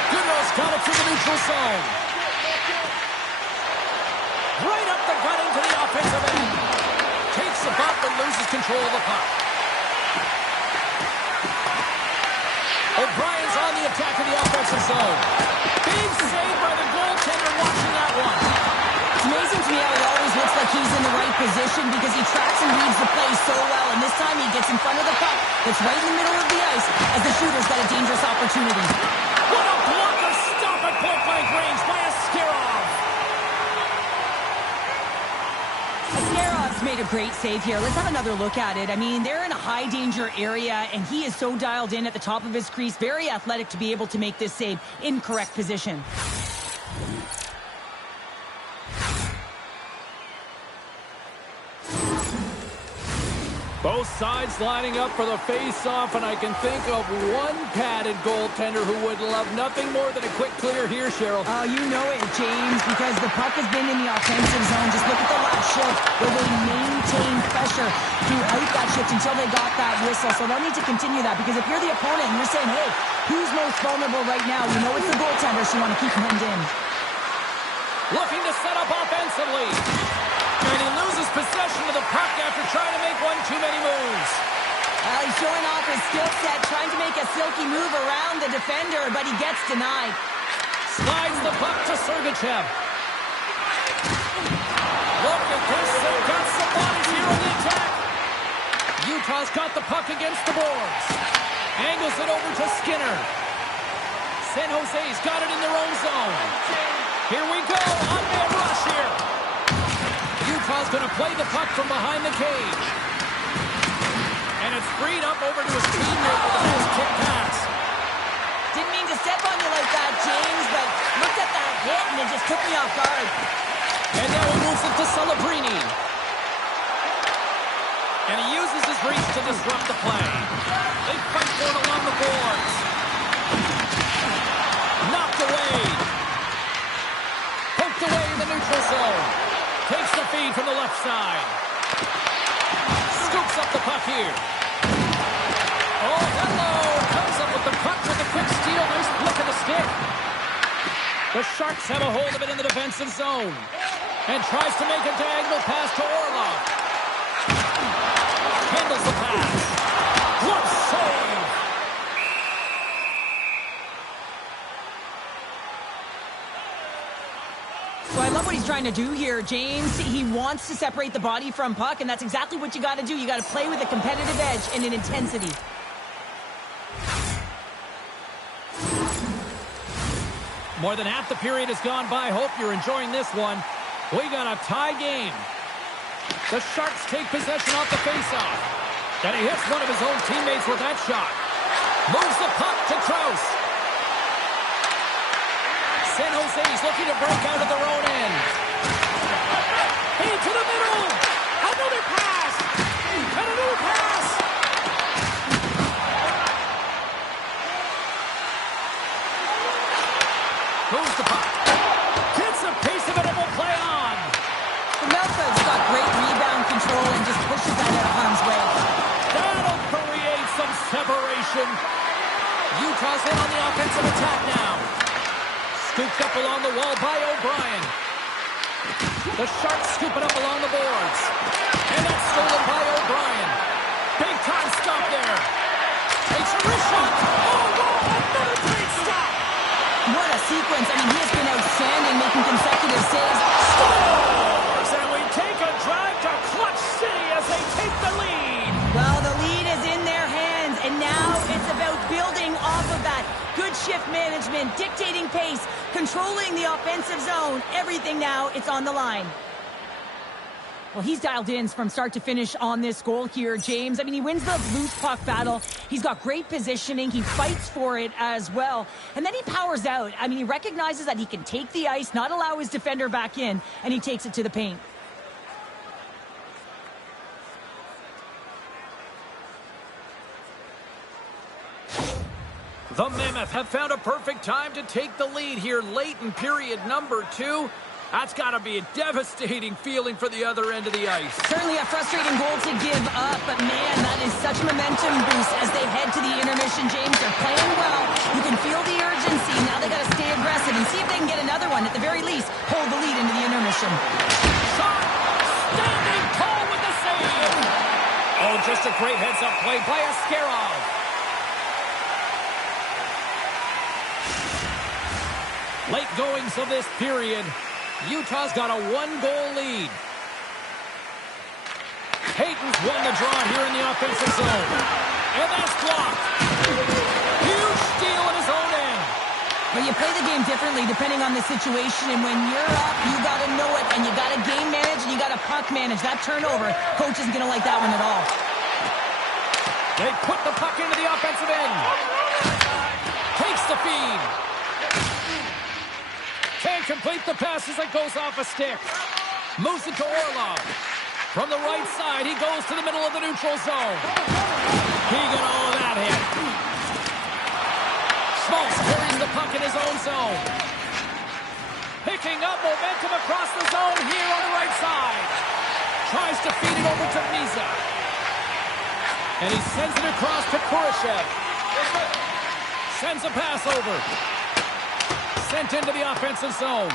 Goodrow's got it to the neutral zone. Right up the gut into the offensive end. Takes the bump and loses control of the puck. O'Brien's on the attack in the offensive zone. Big save by the goaltender watching that one. It's amazing to me how it always looks like he's in the right position because he tracks and reads the play so well. And this time he gets in front of the puck. It's right in the middle of the ice as the shooter's got a dangerous opportunity. What a blocker stop at point-blank range by Askarov. Askarov's made a great save here. Let's have another look at it. I mean, they're in a high-danger area, and he is so dialed in at the top of his crease. Very athletic to be able to make this save in correct position. Both sides lining up for the face-off, and I can think of one padded goaltender who would love nothing more than a quick clear here, Cheryl. Oh, you know it, James, because the puck has been in the offensive zone. Just look at the last shift where they maintained pressure throughout that shift until they got that whistle. So they'll need to continue that, because if you're the opponent and you're saying, hey, who's most vulnerable right now? You know it's the goaltender, so you want to keep him hemmed in. Looking to set up offensively. And he loses possession of the puck after trying to make one too many moves. He's showing off his skill set, trying to make a silky move around the defender, but he gets denied. Slides the puck to Sergachev. Look at this. They've got some bodies here on the attack. Utah's got the puck against the boards. Angles it over to Skinner. San Jose's got it in their own zone. Here we go. On-man rush here. Utah's going to play the puck from behind the cage. And it's freed up over to his teammate with a nice kick pass. Didn't mean to step on you like that, James, but looked at that hit and it just took me off guard. And now he moves it to Celebrini. And he uses his reach to disrupt the play. They fight for it along the boards. Knocked away. Poked away in the neutral zone. Takes the feed from the left side. Scoops up the puck here. Oh, hello. Comes up with the puck with a quick steal. Nice flick of the stick. The Sharks have a hold of it in the defensive zone. And tries to make a diagonal pass to Orlov. Handles the pass. What save! So I love what he's trying to do here, James. He wants to separate the body from puck, and that's exactly what you got to do. You got to play with a competitive edge and an intensity. More than half the period has gone by. Hope you're enjoying this one. We got a tie game. The Sharks take possession off the faceoff. And he hits one of his own teammates with that shot. Moves the puck to Krause. San Jose's looking to break out of their own end. Into the middle. Another pass. And another pass. Moves the puck. Gets a piece of it and will play on. Melka's got great rebound control and just pushes that out of harm's way. That'll create some separation. Utah's in on the offensive attack now. Scooped up along the wall by O'Brien. The Sharks scoop it up along the boards. And that's stolen by O'Brien. Big time stop there. Takes a wrist shot. Oh, wow, another great stop. What a sequence. I mean, he has been outstanding, making consecutive saves. Scores! And we take a drive to Clutch City as they take the lead. Well, the lead is in their hands, and now it's about building off of that. Good shift management, dictating pace, controlling the offensive zone. Everything now, it's on the line. Well, he's dialed in from start to finish on this goal here, James. I mean, he wins the loose puck battle. He's got great positioning. He fights for it as well. And then he powers out. I mean, he recognizes that he can take the ice, not allow his defender back in, and he takes it to the paint. The Mammoth have found a perfect time to take the lead here late in period number 2. That's got to be a devastating feeling for the other end of the ice. Certainly a frustrating goal to give up, but man, that is such momentum boost as they head to the intermission, James. They're playing well. You can feel the urgency. Now they got to stay aggressive and see if they can get another one. At the very least, hold the lead into the intermission. Shot! Standing tall with the save! Oh, just a great heads-up play by Askarov. Late goings of this period. Utah's got a 1-goal lead. Hayton's won the draw here in the offensive zone. And that's blocked. Huge steal in his own end. Well, you play the game differently depending on the situation, and when you're up, you got to know it, and you got to game manage, and you got to puck manage. That turnover, coach isn't going to like that one at all. They put the puck into the offensive end. Takes the feed. Can't complete the pass as it goes off a stick. Moves it to Orlov. From the right side, he goes to the middle of the neutral zone. He got all of that hit. Schmaltz carries the puck in his own zone. Picking up momentum across the zone here on the right side. Tries to feed it over to Misa. And he sends it across to Kurashev. Sends a pass over. Sent into the offensive zone.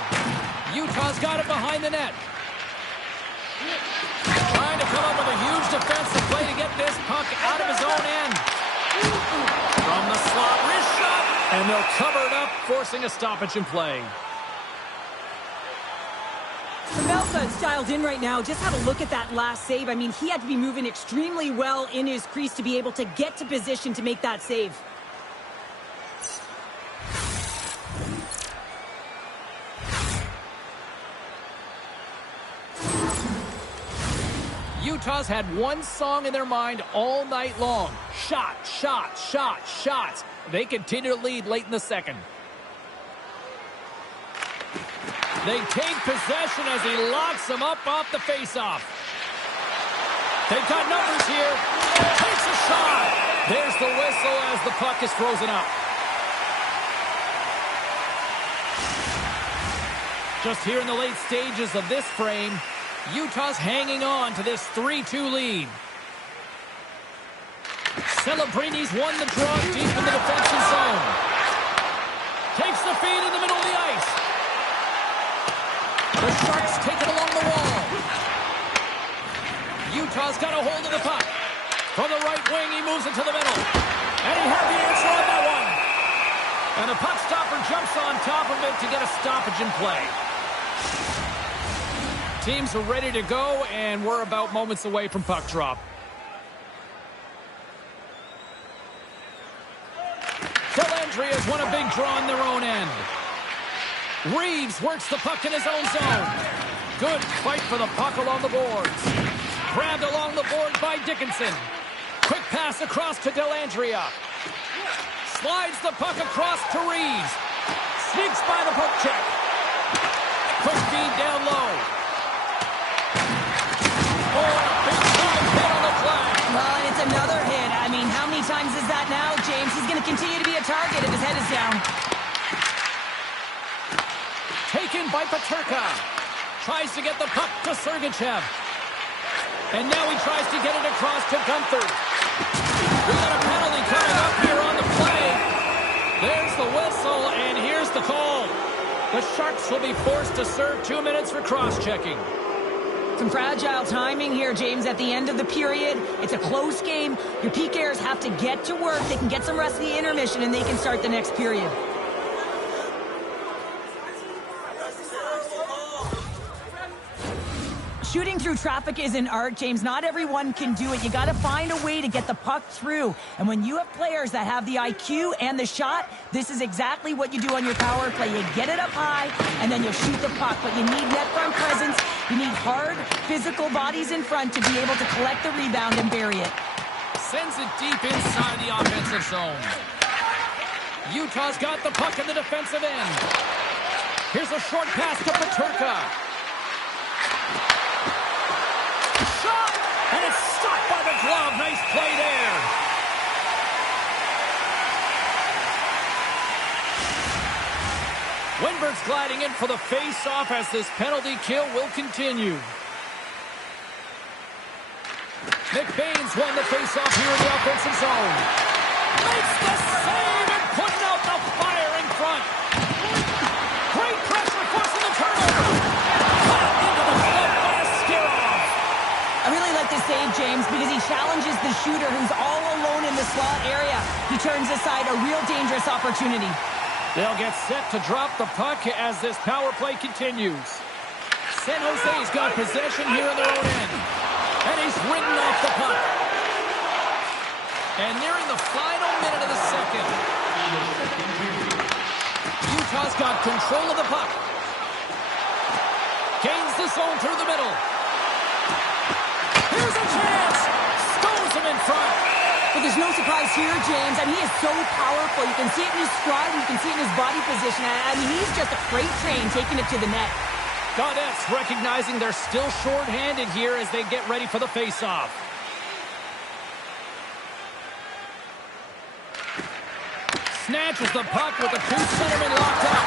Utah's got it behind the net. Trying to come up with a huge defensive play to get this puck out of his own end. From the slot, wrist shot, and they'll cover it up, forcing a stoppage in play. Melka's dialed in right now. Just have a look at that last save. I mean, he had to be moving extremely well in his crease to be able to get to position to make that save. Utah's had one song in their mind all night long. Shot, shot, shot, shots. They continue to lead late in the second. They take possession as he locks them up off the faceoff. They've got numbers here. Takes a shot. There's the whistle as the puck is frozen up. Just here in the late stages of this frame, Utah's hanging on to this 3-2 lead. Celebrini's won the draw deep in the defensive zone. Takes the feed in the middle of the ice. The Sharks take it along the wall. Utah's got a hold of the puck. From the right wing, he moves it to the middle. And he had the answer on that one. And the puck stopper jumps on top of it to get a stoppage in play. Teams are ready to go, and we're about moments away from puck drop. Delandria's won a big draw on their own end. Reeves works the puck in his own zone. Good fight for the puck along the boards. Grabbed along the board by Dickinson. Quick pass across to Delandria. Slides the puck across to Reeves. Sneaks by the poke check. Quick feed down low. Oh, a big time hit on the play. Well, and it's another hit. I mean, how many times is that now, James? He's going to continue to be a target if his head is down. Taken by Peterka. Tries to get the puck to Sergachev. And now he tries to get it across to Gunther. We got a penalty coming up here on the play. There's the whistle, and here's the call. The Sharks will be forced to serve 2 minutes for cross-checking. Some fragile timing here, James, at the end of the period. It's a close game. Your PKers have to get to work. They can get some rest in the intermission, and they can start the next period. Shooting through traffic is an art, James. Not everyone can do it. You got to find a way to get the puck through. And when you have players that have the IQ and the shot, this is exactly what you do on your power play. You get it up high, and then you shoot the puck. But you need net front presence. You need hard, physical bodies in front to be able to collect the rebound and bury it. Sends it deep inside the offensive zone. Utah's got the puck in the defensive end. Here's a short pass to Peterka. Shot! And it's stopped by the glove. Nice play there. Winberg's gliding in for the face-off as this penalty kill will continue. McBain's won the face-off here in the offensive zone. Makes the save and putting out the fire in front. Great pressure forcing the turnover. Caught into the glove by Askarov. I really like this save, James, because he challenges the shooter who's all alone in the slot area. He turns aside a real dangerous opportunity. They'll get set to drop the puck as this power play continues. San Jose's got possession here in their own end. And he's ridden off the puck. And nearing the final minute of the second. Utah's got control of the puck. Gains the zone through the middle. Here's a chance. Stones him in front. But there's no surprise here, James. I mean, he is so powerful. You can see it in his stride. You can see it in his body position. I mean, he's just a freight train taking it to the net. Gaudettes recognizing they're still short-handed here as they get ready for the face-off. Snatches the puck with the two centermen locked up.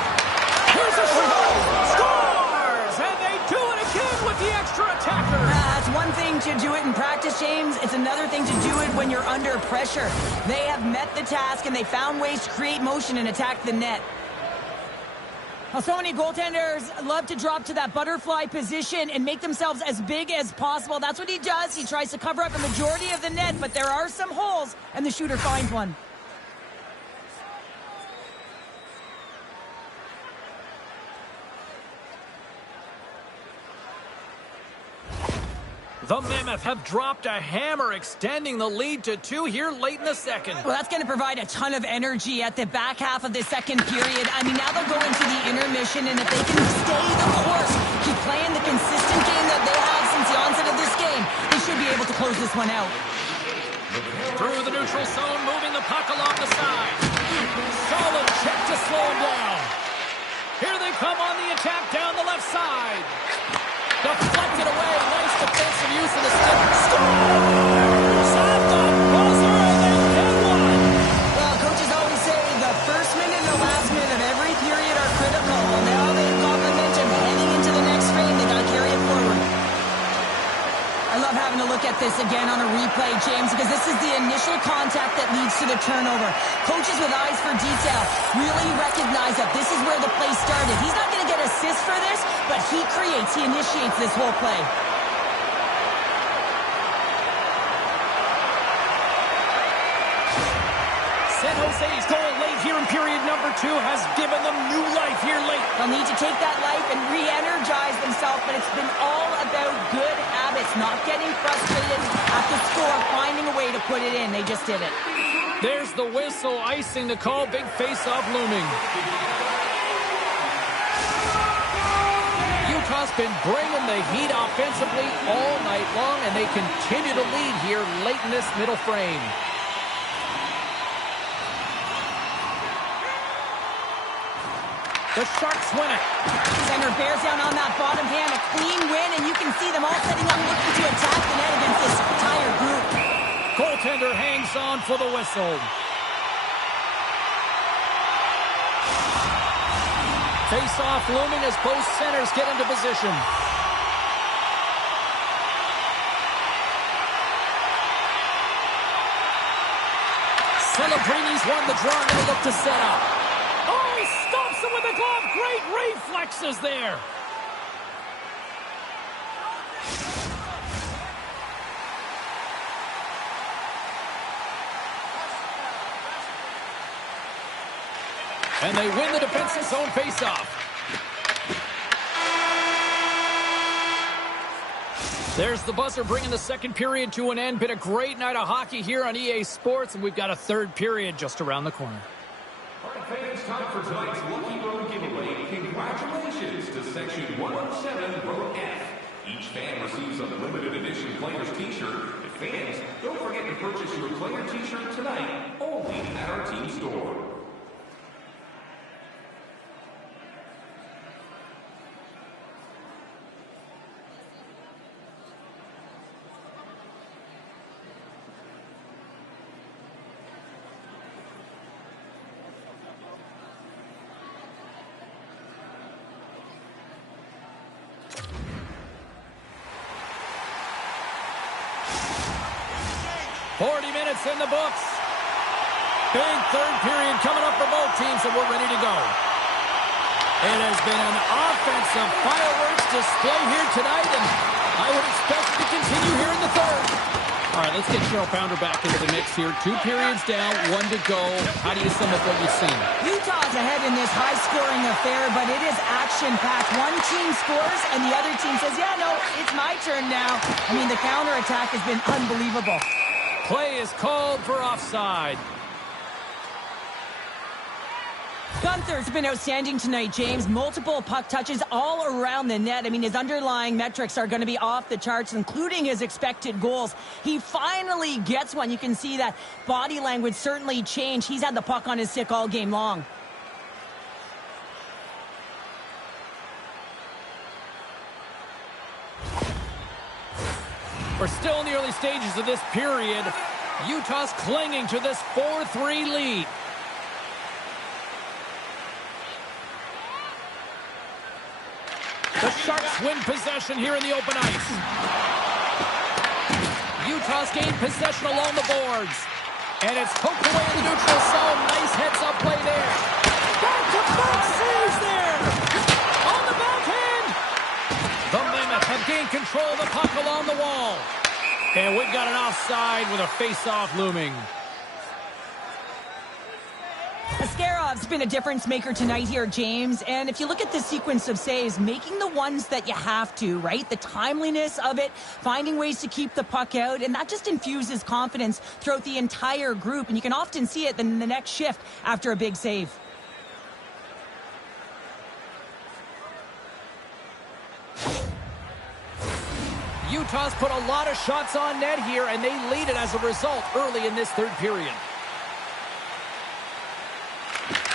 Here's a shot. Scores! And they do it again with the extra attacker. It's one thing to do it in practice, James. It's another thing to do it when you're under pressure. They have met the task, and they found ways to create motion and attack the net. Well, so many goaltenders love to drop to that butterfly position and make themselves as big as possible. That's what he does. He tries to cover up a majority of the net, but there are some holes, and the shooter finds one. The Mammoth have dropped a hammer, extending the lead to 2 here late in the second. Well, that's going to provide a ton of energy at the back half of the second period. I mean, now they'll go into the intermission, and if they can stay the course, keep playing the consistent game that they have since the onset of this game, they should be able to close this one out. Through the neutral zone, moving the puck along the side. Solid check to slow him down. Here they come on the attack down the left side. Deflected away. Nice defensive use of the stick. Scores! At the buzzer, and they get one. Well, coaches always say the first minute and the last minute of every period are critical. Well, now they've got momentum heading into the next frame. They got to carry it forward. I love having to look at this again on a replay, James, because this is the initial contact that leads to the turnover. Coaches with eyes for detail really recognize that this is where the play started. He's not going to get assists for this, but he creates, he initiates this whole play. San Jose's goal late here in period number 2 has given them new life here late. They'll need to take that life and re-energize themselves, but it's been all about good habits, not getting frustrated at the score, finding a way to put it in. They just did it. There's the whistle, icing the call, big face-off looming. Utah's been bringing the heat offensively all night long, and they continue to lead here late in this middle frame. The Sharks win it. Center bears down on that bottom hand, a clean win, and you can see them all setting up, looking to attack the net against this entire group. Goaltender hangs on for the whistle. Face-off looming as both centers get into position. Celebrini's won the draw, and they'll look to set up. Oh, he stops him with a glove. Great reflexes there. And they win the defensive zone face-off. There's the buzzer bringing the second period to an end. Been a great night of hockey here on EA Sports, and we've got a third period just around the corner. All right, fans, time for tonight's Lucky Road giveaway. Congratulations to Section 107, Row F. Each fan receives a limited edition player's t-shirt. And fans, don't forget to purchase your player t-shirt tonight, only at our team store. In the books. Big third period coming up for both teams, and we're ready to go. It has been an offensive fireworks display here tonight, and I would expect it to continue here in the third. All right, let's get Cheryl Pounder back into the mix here. 2 periods down, 1 to go. How do you sum up what you've seen? Utah's ahead in this high-scoring affair, but it is action-packed. One team scores, and the other team says, yeah, no, it's my turn now. I mean, the counterattack has been unbelievable. Play is called for offside. Gunther's been outstanding tonight, James. Multiple puck touches all around the net. I mean, his underlying metrics are going to be off the charts, including his expected goals. He finally gets one. You can see that body language certainly changed. He's had the puck on his stick all game long. We're still in the early stages of this period. Utah's clinging to this 4-3 lead. The Sharks win possession here in the open ice. Utah's gained possession along the boards. And it's poked away in the neutral zone. Nice heads-up play there. Back-to-back saves there. On the backhand. The Mammoth have gained control of the puck along the wall. And we've got an offside with a face-off looming. Ascarov's been a difference maker tonight here, James. And if you look at this sequence of saves, making the ones that you have to, right? The timeliness of it, finding ways to keep the puck out, and that just infuses confidence throughout the entire group. And you can often see it in the next shift after a big save. Utah's put a lot of shots on net here, and they lead it as a result early in this third period.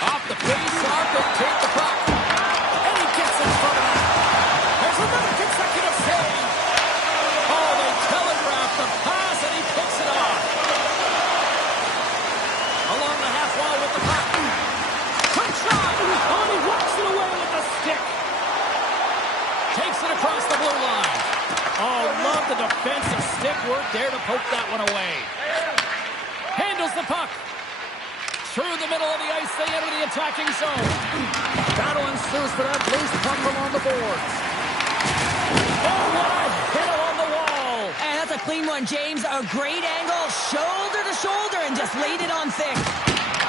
Off the face-off, they take the puck. And he gets in front of it. There's another consecutive save. Oh, they telegraph the pass, and he picks it off. Along the half wall with the puck. Quick shot. Oh, he walks it away with the stick. Takes it across the blue line. Oh, love the defensive stick work there to poke that one away. Handles the puck. Through the middle of the ice, they enter the attacking zone. Battle ensues for that loose puck along the boards. clean one, James. A great angle, shoulder to shoulder, and just laid it on thick.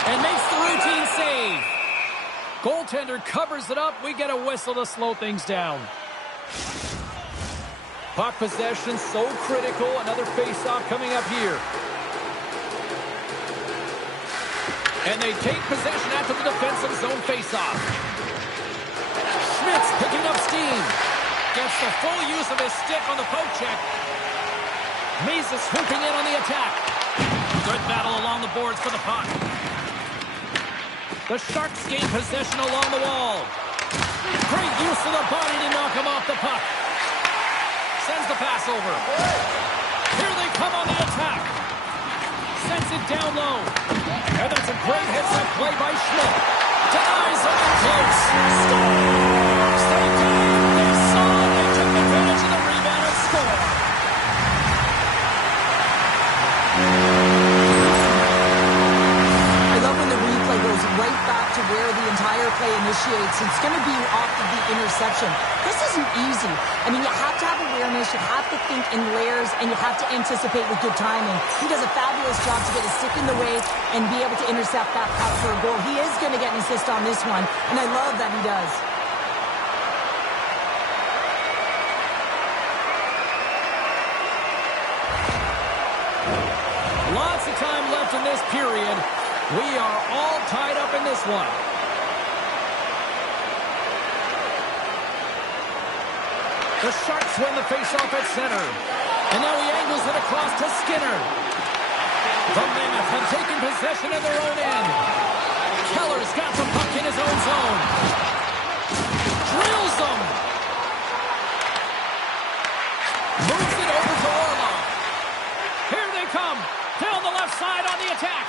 And makes the routine save. Goaltender covers it up. We get a whistle to slow things down. Puck possession so critical. Another face-off coming up here. And they take possession after the defensive zone face-off. Schmidt's picking up steam. Gets the full use of his stick on the poke check. Mesa swooping in on the attack. Good battle along the boards for the puck. The Sharks gain possession along the wall. Great use of the body to knock him off the puck. Sends the pass over. Here they come on the attack. Sends it down low. And that's a great heads-up play by Schmidt. Denies him in close. Scores! They did. They saw. They took advantage of the rebound and scored. I love when the replay goes right back to where the entire play initiates. It's going to be off of the interception. This isn't easy. I mean, you have to have awareness, you have to think in layers, and you have to anticipate with good timing. He does a fabulous job to get his stick in the way and be able to intercept that puck for a goal. He is going to get an assist on this one, and I love that he does. Lots of time left in this period. We are all tied up in this one. The Sharks win the faceoff at center. And now he angles it across to Skinner. The Mammoth have taken possession in their own end. Keller's got the puck in his own zone. Drills them. Moves it over to Orlov. Here they come. Down the left side on the attack.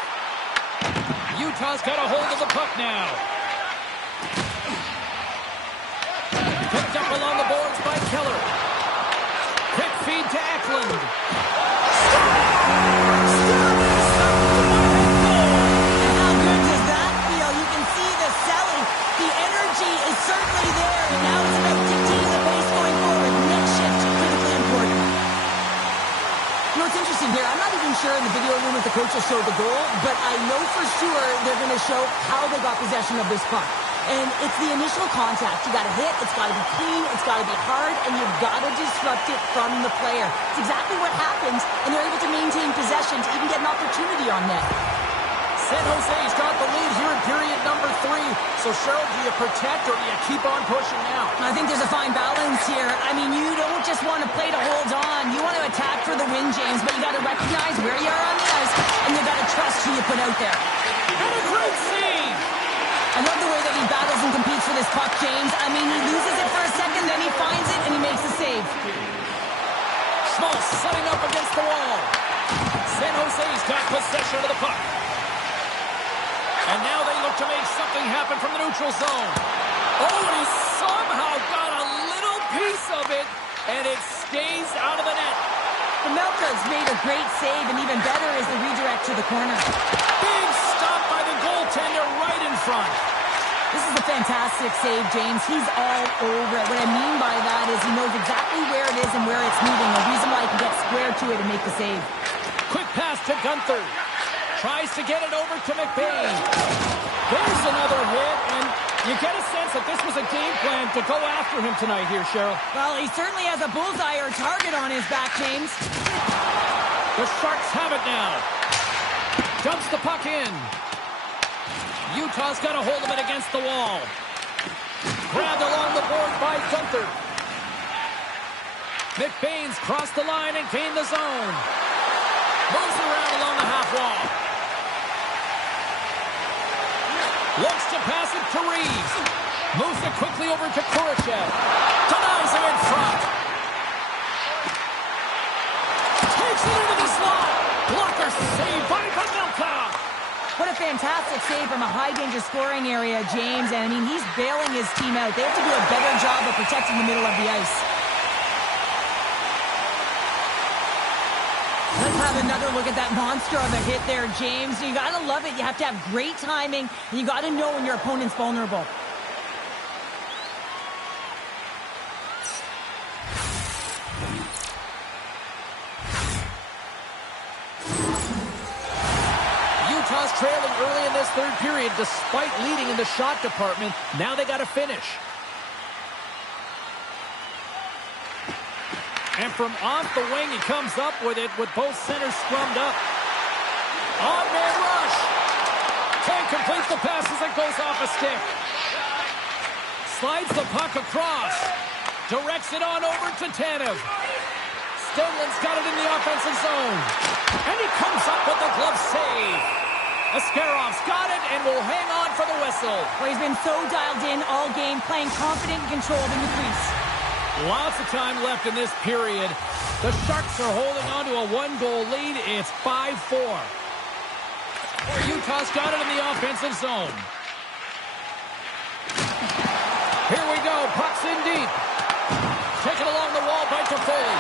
Utah's got a hold of the puck now. Picked up along the boards by Keller. Quick feed to Eklund. And how good does that feel? You can see the selling. The energy is certainly there, and now it's about dictating the pace going forward. Next shift, critically important. You know, it's interesting here. I'm not even sure in the video room if the coach will show the goal, but I know for sure they're going to show how they got possession of this puck. And it's the initial contact. You got to hit, it's got to be clean, it's got to be hard, and you've got to disrupt it from the player. It's exactly what happens, and they're able to maintain possession to even get an opportunity on net. San Jose's got the lead here in period number 3. So, Cheryl, do you protect or do you keep on pushing now? I think there's a fine balance here. I mean, you don't just want to play to hold on. You want to attack for the win, James, but you got to recognize where you are on the ice, and you got to trust who you put out there. And a great save! I love the way that he battles and competes for this puck, James. I mean, he loses it for a second, then he finds it, and he makes the save. Schmaltz setting up against the wall. San Jose's got possession of the puck. And now they look to make something happen from the neutral zone. Oh, and he somehow got a little piece of it, and it stays out of the net. The Melka's made a great save, and even better is the redirect to the corner. Big stop by the goaltender right in front. This is a fantastic save, James. He's all over it. What I mean by that is he knows exactly where it is and where it's moving. The reason why he can get square to it and make the save. Quick pass to Gunther. Tries to get it over to McBain. There's another hit, and you get a sense that this was a game plan to go after him tonight here, Cheryl. Well, he certainly has a bullseye or target on his back, James. The Sharks have it now. Dumps the puck in. Utah's got a hold of it against the wall. Grabbed along the board by Gunther. McBain's crossed the line and gained the zone. Moves around along the half wall. Looks to pass it to Reeves. Moves it quickly over to Kurashev. Denies him in front. Takes it into the slot. Blocker saved by Pavelka. What a fantastic save from a high-danger scoring area, James. And, I mean, he's bailing his team out. They have to do a better job of protecting the middle of the ice. Let's have another look at that monster of a hit there, James. You got to love it. You have to have great timing, and you got to know when your opponent's vulnerable. trailing early in this third period despite leading in the shot department. Now they got to finish. And from off the wing, he comes up with it with both centers scrummed up. On-man rush. Can't complete the pass as it goes off a stick. Slides the puck across. Directs it on over to Tanev. Stenlin's got it in the offensive zone. And he comes up with the glove save. Ascarov's got it and will hang on for the whistle. Well, he's been so dialed in all game, playing confident and controlled in the crease. Lots of time left in this period. The Sharks are holding on to a one-goal lead. It's 5-4. Utah's got it in the offensive zone. Here we go. Puck's in deep. Taken along the wall by Toffoli.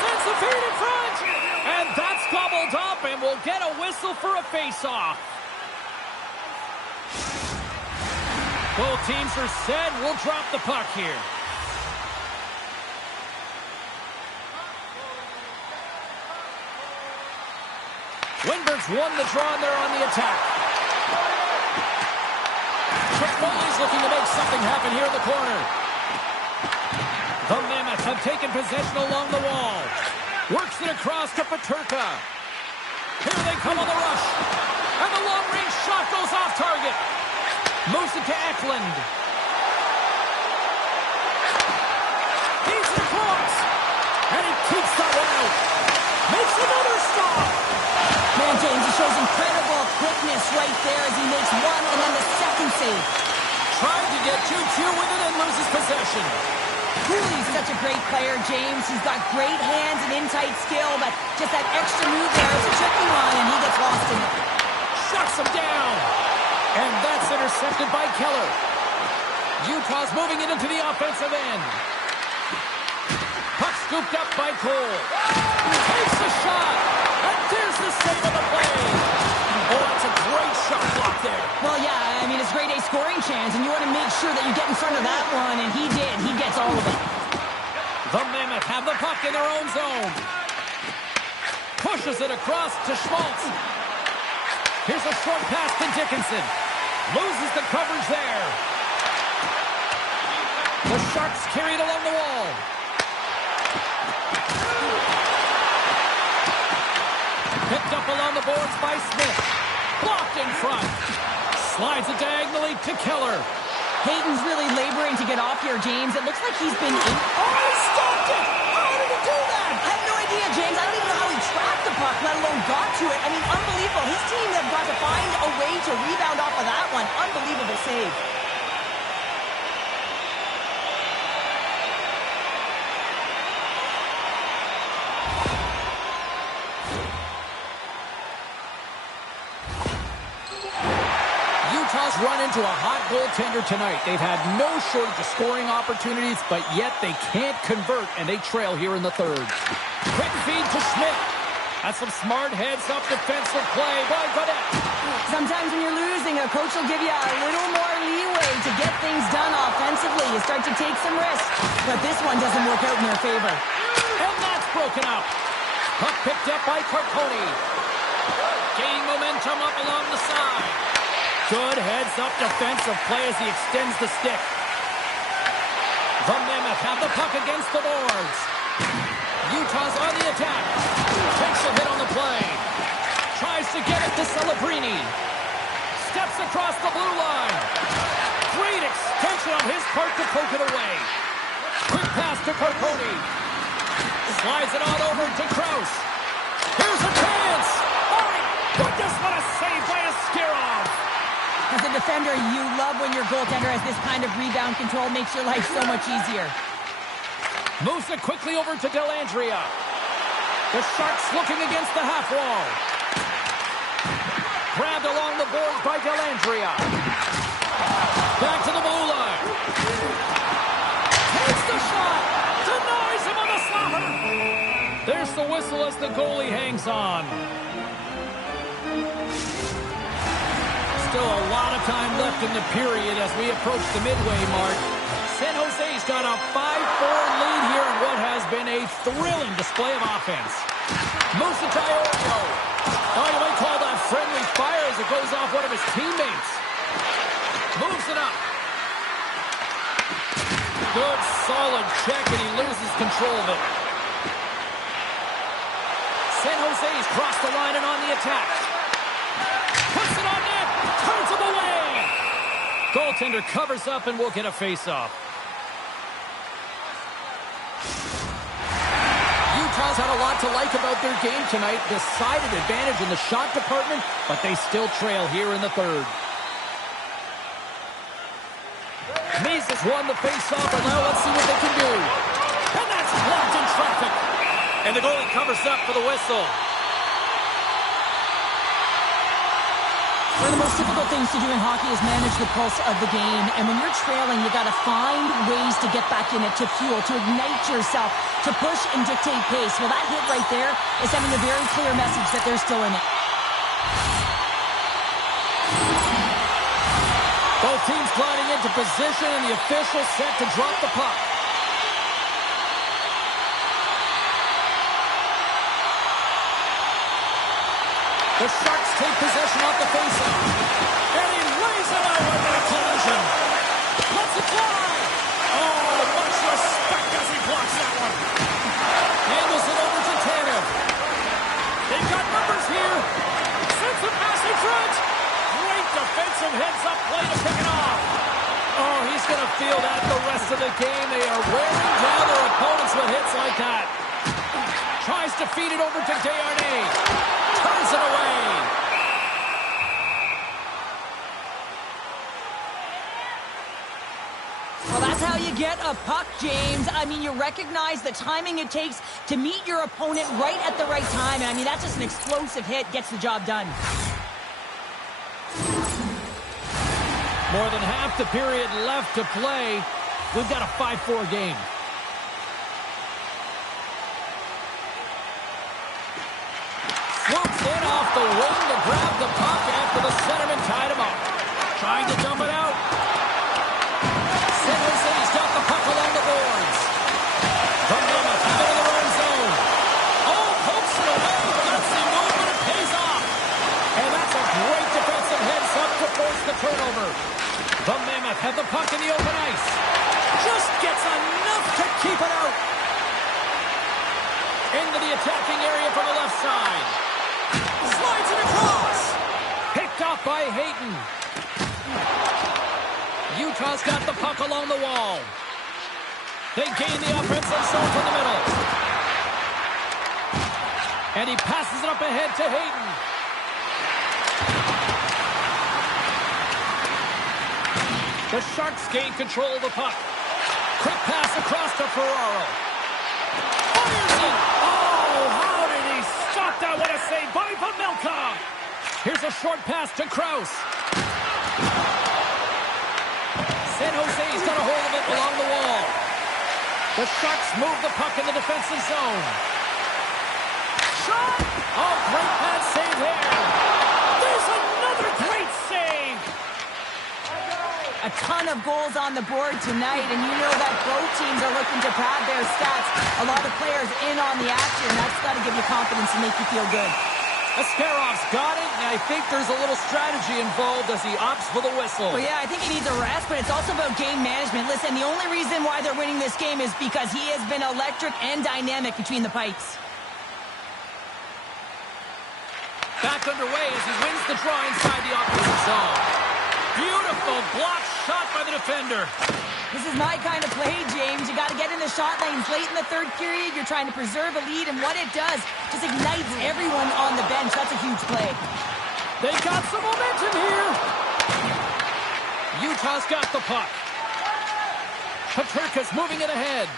Sends the feed in front. And that's gobbled up, and we'll get a whistle for a face-off. Both teams are set. We'll drop the puck here. Windberg's won the draw, and they're on the attack. Toffoli's looking to make something happen here in the corner. The Mammoths have taken possession along the wall. Works it across to Peterka. Here they come on the rush. And the long-range shot goes off target. Moves it to Eklund. He's across. And he keeps that one out. Makes another stop. Man, James, he shows incredible quickness right there as he makes one and then the second save. Trying to get 2-2 with it and loses possession. Truly such a great player, James. He's got great hands and in-tight skill, but just that extra move there is a tricky one, and he gets lost in it. Shuts him down. And that's intercepted by Keller. Utah's moving it into the offensive end. Puck scooped up by Cole. Takes the shot. And there's the save of the play. Oh, that's a great shot block there. Well, yeah, I mean, it's a grade A scoring chance, and you want to make sure that you get in front of that one, and he did. He gets all of it. The Mammoth have the puck in their own zone. Pushes it across to Schmaltz. Here's a short pass to Dickinson. Loses the coverage there. The Sharks carry it along the wall. Picked up along the boards by Smith. Blocked in front. Slides it diagonally to Keller. Hayden's really laboring to get off here, James. It looks like he's been in... Oh, he stopped it! How did he do that? I have no idea, James. I don't even know how he tracked the puck, let alone got to it. I mean, unbelievable. His team have got to find a way to rebound off of that one. Unbelievable save. Run into a hot goaltender tonight. They've had no shortage of scoring opportunities, but yet they can't convert, and they trail here in the third. Quick feed to Schmidt. That's some smart heads-up defensive play by Godet. Sometimes when you're losing, a coach will give you a little more leeway to get things done offensively. You start to take some risks, but this one doesn't work out in their favor. And that's broken up. Puck picked up by Carcone. Gaining momentum up along the side. Good heads-up defensive play as he extends the stick. The Mammoth have the puck against the boards. Utah's on the attack. Takes a hit on the play. Tries to get it to Celebrini. Steps across the blue line. Great extension on his part to poke it away. Quick pass to Carcone. Slides it on over to Krause. Here's a chance. Oh my goodness, what a save by Askarov. As a defender, you love when your goaltender has this kind of rebound control. Makes your life so much easier. Moves it quickly over to Dellandrea. The Sharks looking against the half wall. Grabbed along the boards by Dellandrea. Back to the blue line. Takes the shot. Denies him on the slapper. There's the whistle as the goalie hangs on. Still a lot of time left in the period as we approach the midway mark. San Jose's got a 5-4 lead here in what has been a thrilling display of offense. Moves it to Iorio. Oh, you might call that Friendly fire as it goes off one of his teammates. Moves it up. Good, solid check, and he loses control of it. San Jose's crossed the line and on the attack. Puts it on net. Turns him away. Goaltender covers up and will get a face-off. Utah's had a lot to like about their game tonight. Decided advantage in the shot department, but they still trail here in the third. Mises won the face-off, and now let's see what they can do. And that's blocked in traffic. And the goalie covers up for the whistle. One of the most difficult things to do in hockey is manage the pulse of the game. And when you're trailing, you got to find ways to get back in it, to fuel, to ignite yourself, to push and dictate pace. Well, that hit right there is sending a very clear message that they're still in it. Both teams gliding into position, and the official set to drop the puck. The Sharks take possession off the faceoff. And he lays it out with that collision. Lets it fly. Oh, much respect as he blocks that one. Handles it over to Tanev. They've got numbers here. Sends the pass in front. Great defensive heads-up play to pick it off. Oh, he's going to feel that the rest of the game. They are wearing down their opponents with hits like that. Tries to feed it over to Desharnais. Turns it away. Well, that's how you get a puck, James. I mean, you recognize the timing it takes to meet your opponent right at the right time. And I mean, that's just an explosive hit, gets the job done. More than half the period left to play. We've got a 5-4 game. Swoops in off the wing to grab the puck after the centerman tied him up. Trying to dump it out. San Jose's got the puck along the boards. The Mammoth have it in their own zone. Oh, pokes it away. Gutsy move, but it pays off. And that's a great defensive heads-up to force the turnover. The Mammoth have the puck in the open ice. Just gets enough to keep it out. Into the attacking area from the left side. Slides it across. Picked off by Hayton. Utah's got the puck along the wall. They gain the offensive zone from the middle. And he passes it up ahead to Hayton. The Sharks gain control of the puck. Quick pass across to Ferraro. Fires it! Oh, how did he stop that? What a save by Pavelka! Here's a short pass to Krause. San Jose's got a hold of it along the wall. The Sharks move the puck in the defensive zone. Shot! Oh, great pass save there. There's another great save! A ton of goals on the board tonight, and you know that both teams are looking to pad their stats. A lot of players in on the action. That's got to give you confidence and make you feel good. Ascarov's got it, and I think there's a little strategy involved as he opts for the whistle. Well, yeah, I think he needs a rest, but it's also about game management. Listen, the only reason why they're winning this game is because he has been electric and dynamic between the pipes. Back underway as he wins the draw inside the offensive zone. Beautiful block shot by the defender. This is my kind of play, James. You got to get in the shot lanes late in the third period. You're trying to preserve a lead, and what it does just ignites everyone on the bench. That's a huge play. They got some momentum here. Utah's got the puck. Peterka's moving it ahead.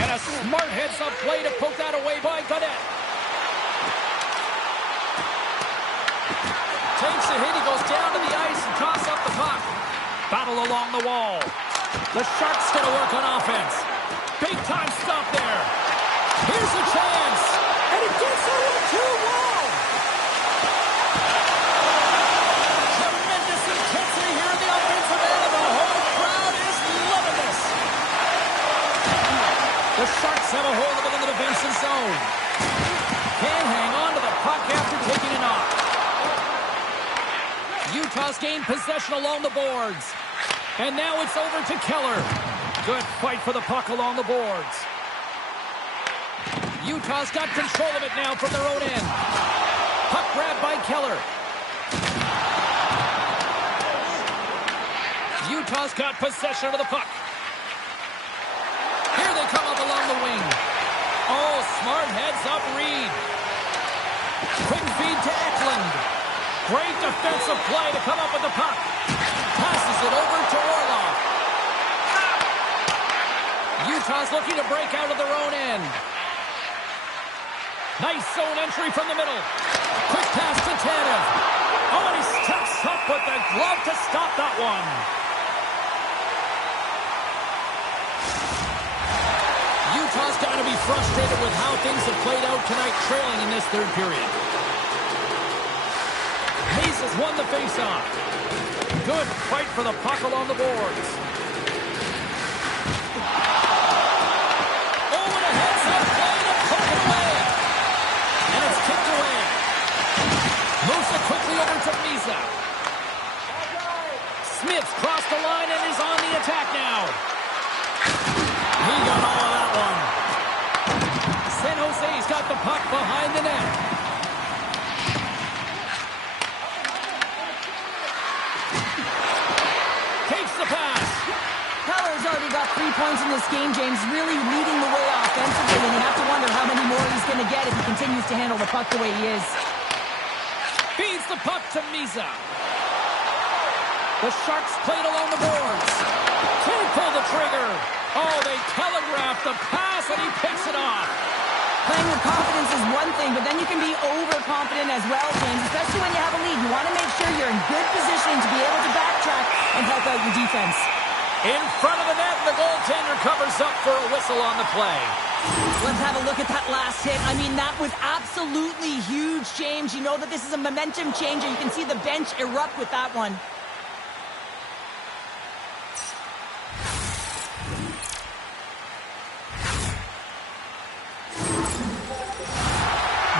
And a smart heads-up play to poke that away by Godet. Takes a hit, he goes down to the ice and tosses up the puck. Battle along the wall. The Sharks gonna work on offense. Big time stop there. Here's a chance. And it gets over to wall. Tremendous intensity here in the offensive end, and the whole crowd is loving this. The Sharks have a hold of it in the defensive zone. Can't hang on to the puck after taking it off. Utah's gained possession along the boards. And now it's over to Keller. Good fight for the puck along the boards. Utah's got control of it now from their own end. Puck grabbed by Keller. Utah's got possession of the puck. Here they come up along the wing. Oh, smart heads-up read. Quick feed to Eklund. Great defensive play to come up with the puck. Passes it over to Orlov. Utah's looking to break out of their own end. Nice zone entry from the middle. Quick pass to Tanev. Oh, and he steps up with the glove to stop that one. Utah's got to be frustrated with how things have played out tonight, trailing in this third period. Hayes has won the faceoff. Good fight for the puck along the boards. Oh, and a heads-up play to poke it away. And it's kicked away. Moves it quickly over to Misa. Smith's crossed the line and is on the attack now. He got all of that one. San Jose's got the puck behind the net. Takes the pass. Keller's already got 3 points in this game, James. Really leading the way offensively, and you have to wonder how many more he's going to get if he continues to handle the puck the way he is. Feeds the puck to Misa. The Sharks played along the boards. Can't pull the trigger. Oh, they telegraphed the pass, and he picks it off. Playing with confidence is one thing, but then you can be overconfident as well, James, especially when you have a lead. You want to make sure you're in good positioning to be able to backtrack and help out your defense. In front of the net, the goaltender covers up for a whistle on the play. Let's have a look at that last hit. I mean, that was absolutely huge, James. You know that this is a momentum changer. You can see the bench erupt with that one.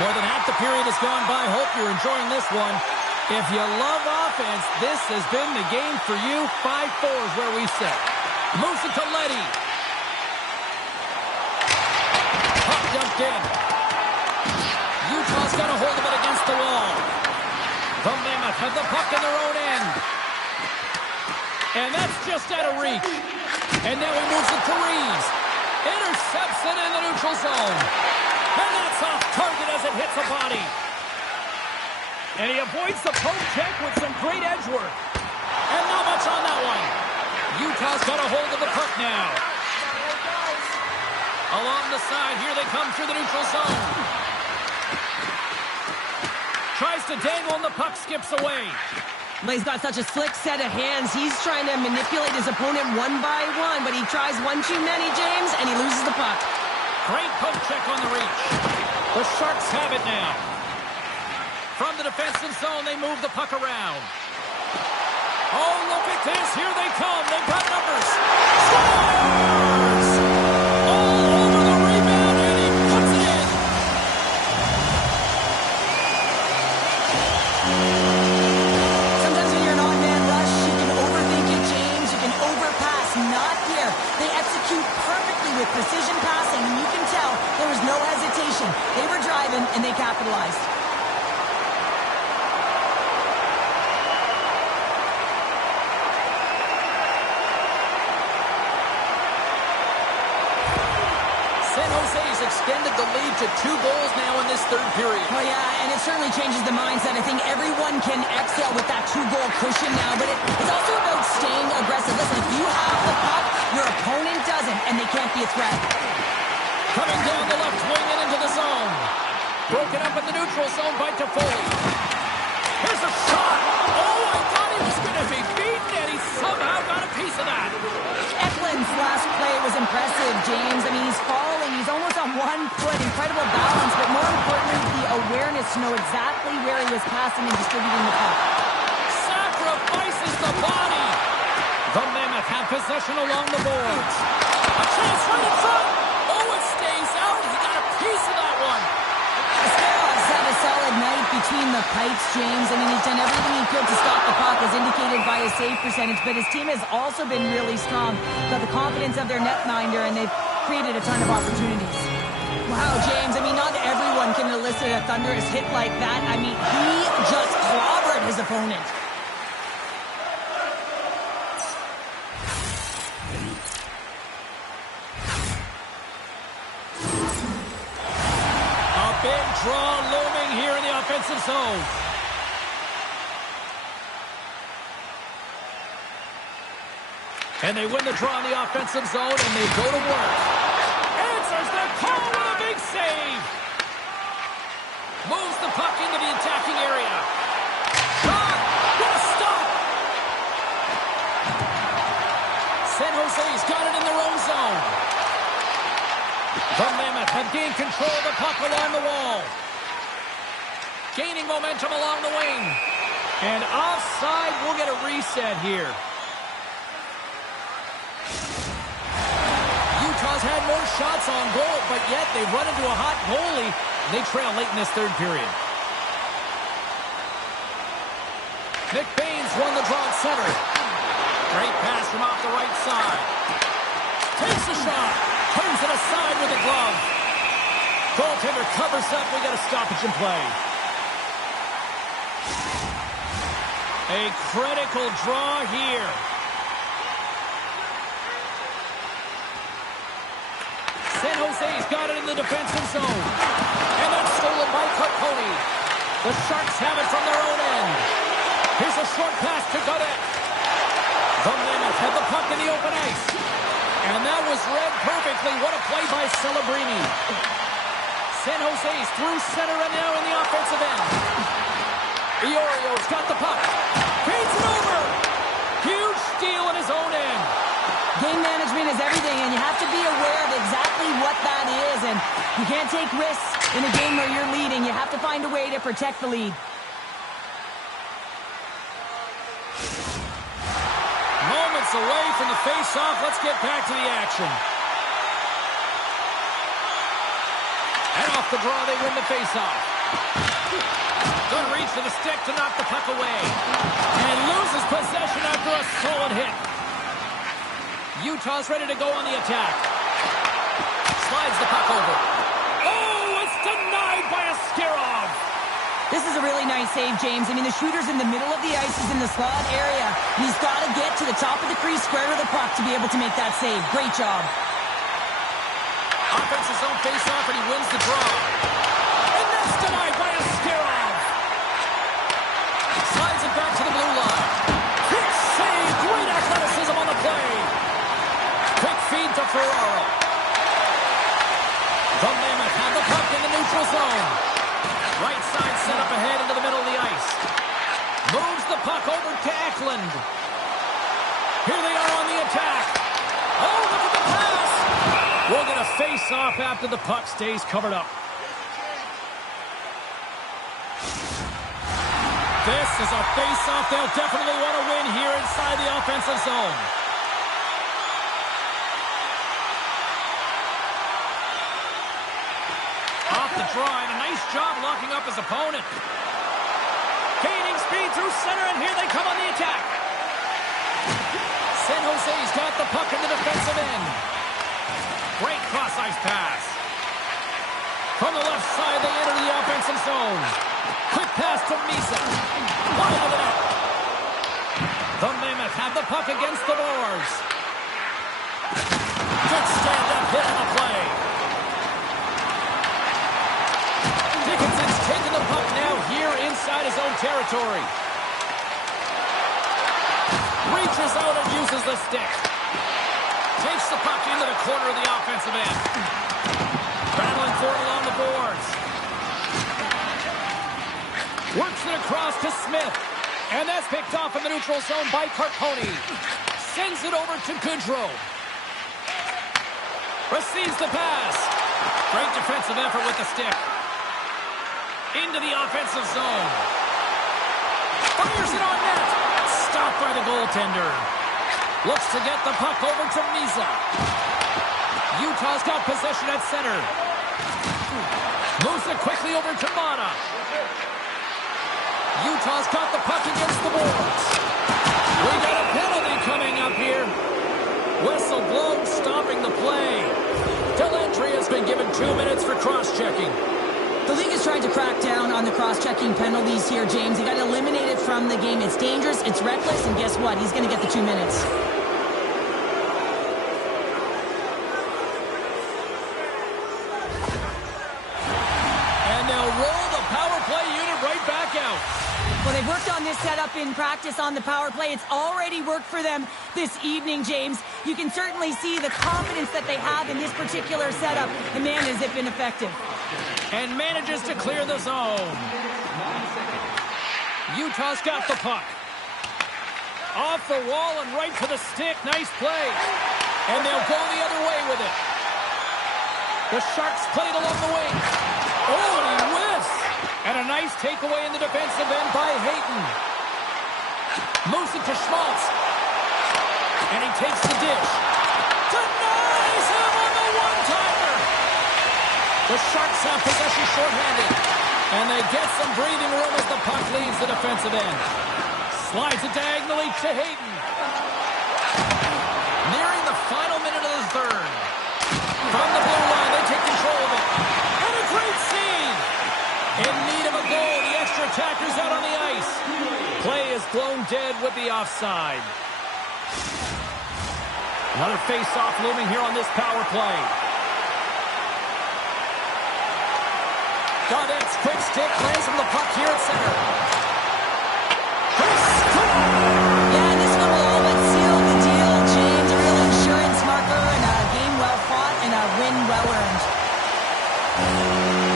More than half the period has gone by. Hope you're enjoying this one. If you love offense, this has been the game for you. 5-4 is where we sit. Moves it to Leddy. Puck dumped in. Utah's got a hold of it against the wall. The Mammoth have the puck in their own end. And that's just out of reach. And now he moves it to Reeves. Intercepts it in the neutral zone. And that's off target as it hits a body. And he avoids the poke check with some great edge work. And not much on that one. Utah's got a hold of the puck now. Along the side, here they come through the neutral zone. Tries to dangle and the puck skips away. But he's got such a slick set of hands. He's trying to manipulate his opponent one by one, but he tries one too many, James, and he loses the puck. Great poke check on the reach. The Sharks have it now. From the defensive zone, they move the puck around. Oh, look at this. Here they come. They've got numbers. Scores! All over the rebound, and he puts it in. Sometimes when you're an odd-man rush, you can overthink it, James. You can overpass. Not here. They execute perfectly with precision passing, and you can tell there was no hesitation. They were driving, and they capitalized. San Jose's extended the lead to 2 goals now in this third period. Oh, yeah, and it certainly changes the mindset. I think everyone can exhale with that 2-goal cushion now, but it's also about staying aggressive. Listen, if you have the puck, your opponent doesn't, and they can't be a threat. Coming down the left wing and into the zone. Broken up in the neutral zone by Toffoli. Here's a shot. Oh, I thought he was going to be beaten, and he somehow got a piece of that. Eklund's last play was impressive, James. I mean, he's falling. He's almost on one foot. Incredible balance, but more importantly, the awareness to know exactly where he was passing and distributing the puck. Sacrifices the body. The Mammoth have possession along the boards. A chance right in front. Oh, it stays out. He got a piece of that one. The Skyhawks had a solid night between the pipes, James. I mean, he's done everything he could to stop the puck, as indicated by his save percentage, but his team has also been really strong. Got the confidence of their netminder, and they've created a ton of opportunities. Wow, James, I mean, not everyone can elicit a thunderous hit like that. I mean, he just clobbered his opponent. Big draw looming here in the offensive zone. And they win the draw in the offensive zone, and they go to work. Answers the call with a big save. Moves the puck into the attacking area. Shot! What a stop! San Jose's got it in their own zone. The Mammoth have gained control of the puck along the wall. Gaining momentum along the wing. And offside, we'll get a reset here. Utah's had more shots on goal, but yet they've run into a hot goalie. They trail late in this third period. Nick Baines won the draw at center. Great pass from off the right side. Takes a shot. Turns it aside with a glove. Goaltender covers up. We got a stoppage in play. A critical draw here. San Jose's got it in the defensive zone. And that's stolen by Carponi. The Sharks have it from their own end. Here's a short pass to Godet. The Mammoth have the puck in the open ice. And that was read perfectly. What a play by Celebrini. San Jose's through center and now in the offensive end. Iorio's got the puck. Feeds it over. Huge steal in his own end. Game management is everything, and you have to be aware of exactly what that is. And you can't take risks in a game where you're leading. You have to find a way to protect the lead. Moments away from the face-off. Let's get back to the action. And off the draw, they win the face-off. Good reach to the stick to knock the puck away. And loses possession after a solid hit. Utah's ready to go on the attack. Slides the puck over. Oh, it's denied by Askarov. This is a really nice save, James. I mean, the shooter's in the middle of the ice. He's in the slot area. And he's got to get to the top of the crease square to the puck to be able to make that save. Great job. Offensive zone face-off, and he wins the draw. And that's denied by Askarov. Slides it back to the blue line. Quick save. Great athleticism on the play. Quick feed to Ferraro. The Mammoth have the puck in the neutral zone. Right side set up ahead into the middle of the ice. Moves the puck over to Eklund. Here they are on the attack. Oh, look at the pass. We'll get a face-off after the puck stays covered up. This is a face-off they'll definitely want to win here inside the offensive zone. Off the draw, and a nice job locking up his opponent. Gaining speed through center, and here they come on the attack. San Jose's got the puck in the defensive end. Great cross-ice pass. From the left side, they enter the offensive zone. Quick pass to Misa. Wide of the net. The Mammoth have the puck against the boards. Good stand-up hit on the play. Dickinson's taking the puck now here inside his own territory. Reaches out and uses the stick. Takes the puck into the corner of the offensive end. Battling for it along the boards. Works it across to Smith. And that's picked off in the neutral zone by Carponi. Sends it over to Goodrow. Receives the pass. Great defensive effort with the stick. Into the offensive zone. Fires it on net. Stopped by the goaltender. Looks to get the puck over to Misa. Utah's got possession at center. Moves it quickly over to Mata. Utah's got the puck against the boards. We got a penalty coming up here. Whistle blown, stopping the play. Delentry has been given 2 minutes for cross-checking. The league is trying to crack down on the cross-checking penalties here, James. You got to eliminate it from the game. It's dangerous, it's reckless, and guess what? He's going to get the 2 minutes. And they'll roll the power play unit right back out. Well, they've worked on this setup in practice on the power play. It's already worked for them this evening, James. You can certainly see the confidence that they have in this particular setup. And man, has it been effective. And manages to clear the zone. Utah's got the puck. Off the wall and right to the stick. Nice play. And they'll go the other way with it. The Sharks played along the wing. Oh, and he whiffs. And a nice takeaway in the defensive end by Hayton. Moves it to Schmaltz. And he takes the dish. Denies him on the one-timer. The Sharks have possession shorthanded. And they get some breathing room as the puck leaves the defensive end. Slides it diagonally to Hayton. Nearing the final minute of the third. From the blue line, they take control of it. And a great save. In need of a goal, the extra attacker's out on the ice. Play is blown dead with the offside. Another face-off looming here on this power play. Gaudette's quick stick lands from the puck here at center. Yeah, this one will all but seal the deal, James. A real insurance marker and a game well fought and a win well earned.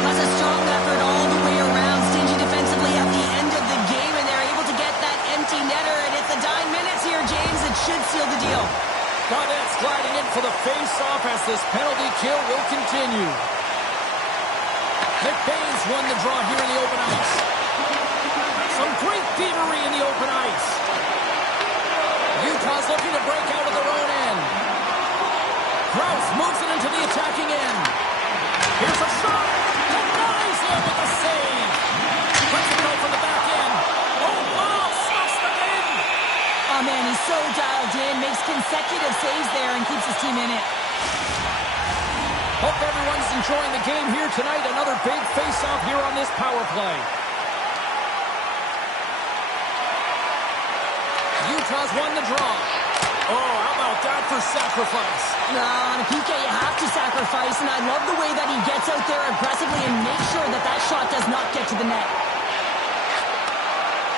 That's a strong effort all the way around. Stingy defensively at the end of the game, and they're able to get that empty netter. And it's the dying minutes here, James. It should seal the deal. Gaudette's gliding in for the face-off as this penalty kill will continue. McBain's won the draw here in the open ice. Some great thievery in the open ice. Utah's looking to break out of their own end. Krause moves it into the attacking end. Here's a shot. Denies him with a save. Lets it go from the back end. Oh, smashed them in. Oh, man, he's so dialed in. Makes consecutive saves there and keeps his team in it. Hope everyone's enjoying the game here tonight. Another big face-off here on this power play. Utah's won the draw. Oh, how about that for sacrifice? No, on a PK, you have to sacrifice, and I love the way that he gets out there aggressively and makes sure that that shot does not get to the net.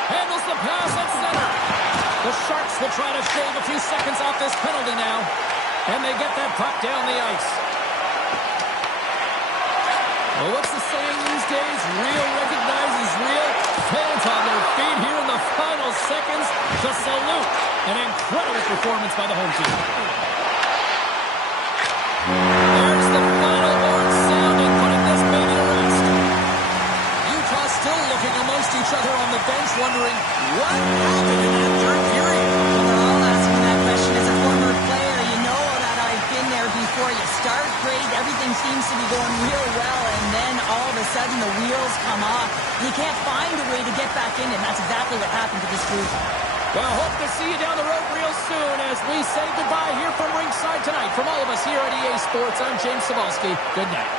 Handles the pass at center. The Sharks will try to shave a few seconds off this penalty now, and they get that puck down the ice. Well, what's the saying these days? Real recognizes real. Fans on their feet here in the final seconds to salute an incredible performance by the home team. There's the final horn sounding, putting this baby to rest. Utah still looking amongst each other on the bench, wondering what happened in that third period. Well, they're all asking that question as a former player. You know that I've been there before. You start great, everything seems to be going real well, and then all of a sudden the wheels come off. You can't find a way to get back in, and that's exactly what happened to this group. Well, hope to see you down the road real soon as we say goodbye here from ringside tonight. From all of us here at EA Sports, I'm James Cebulski. Good night.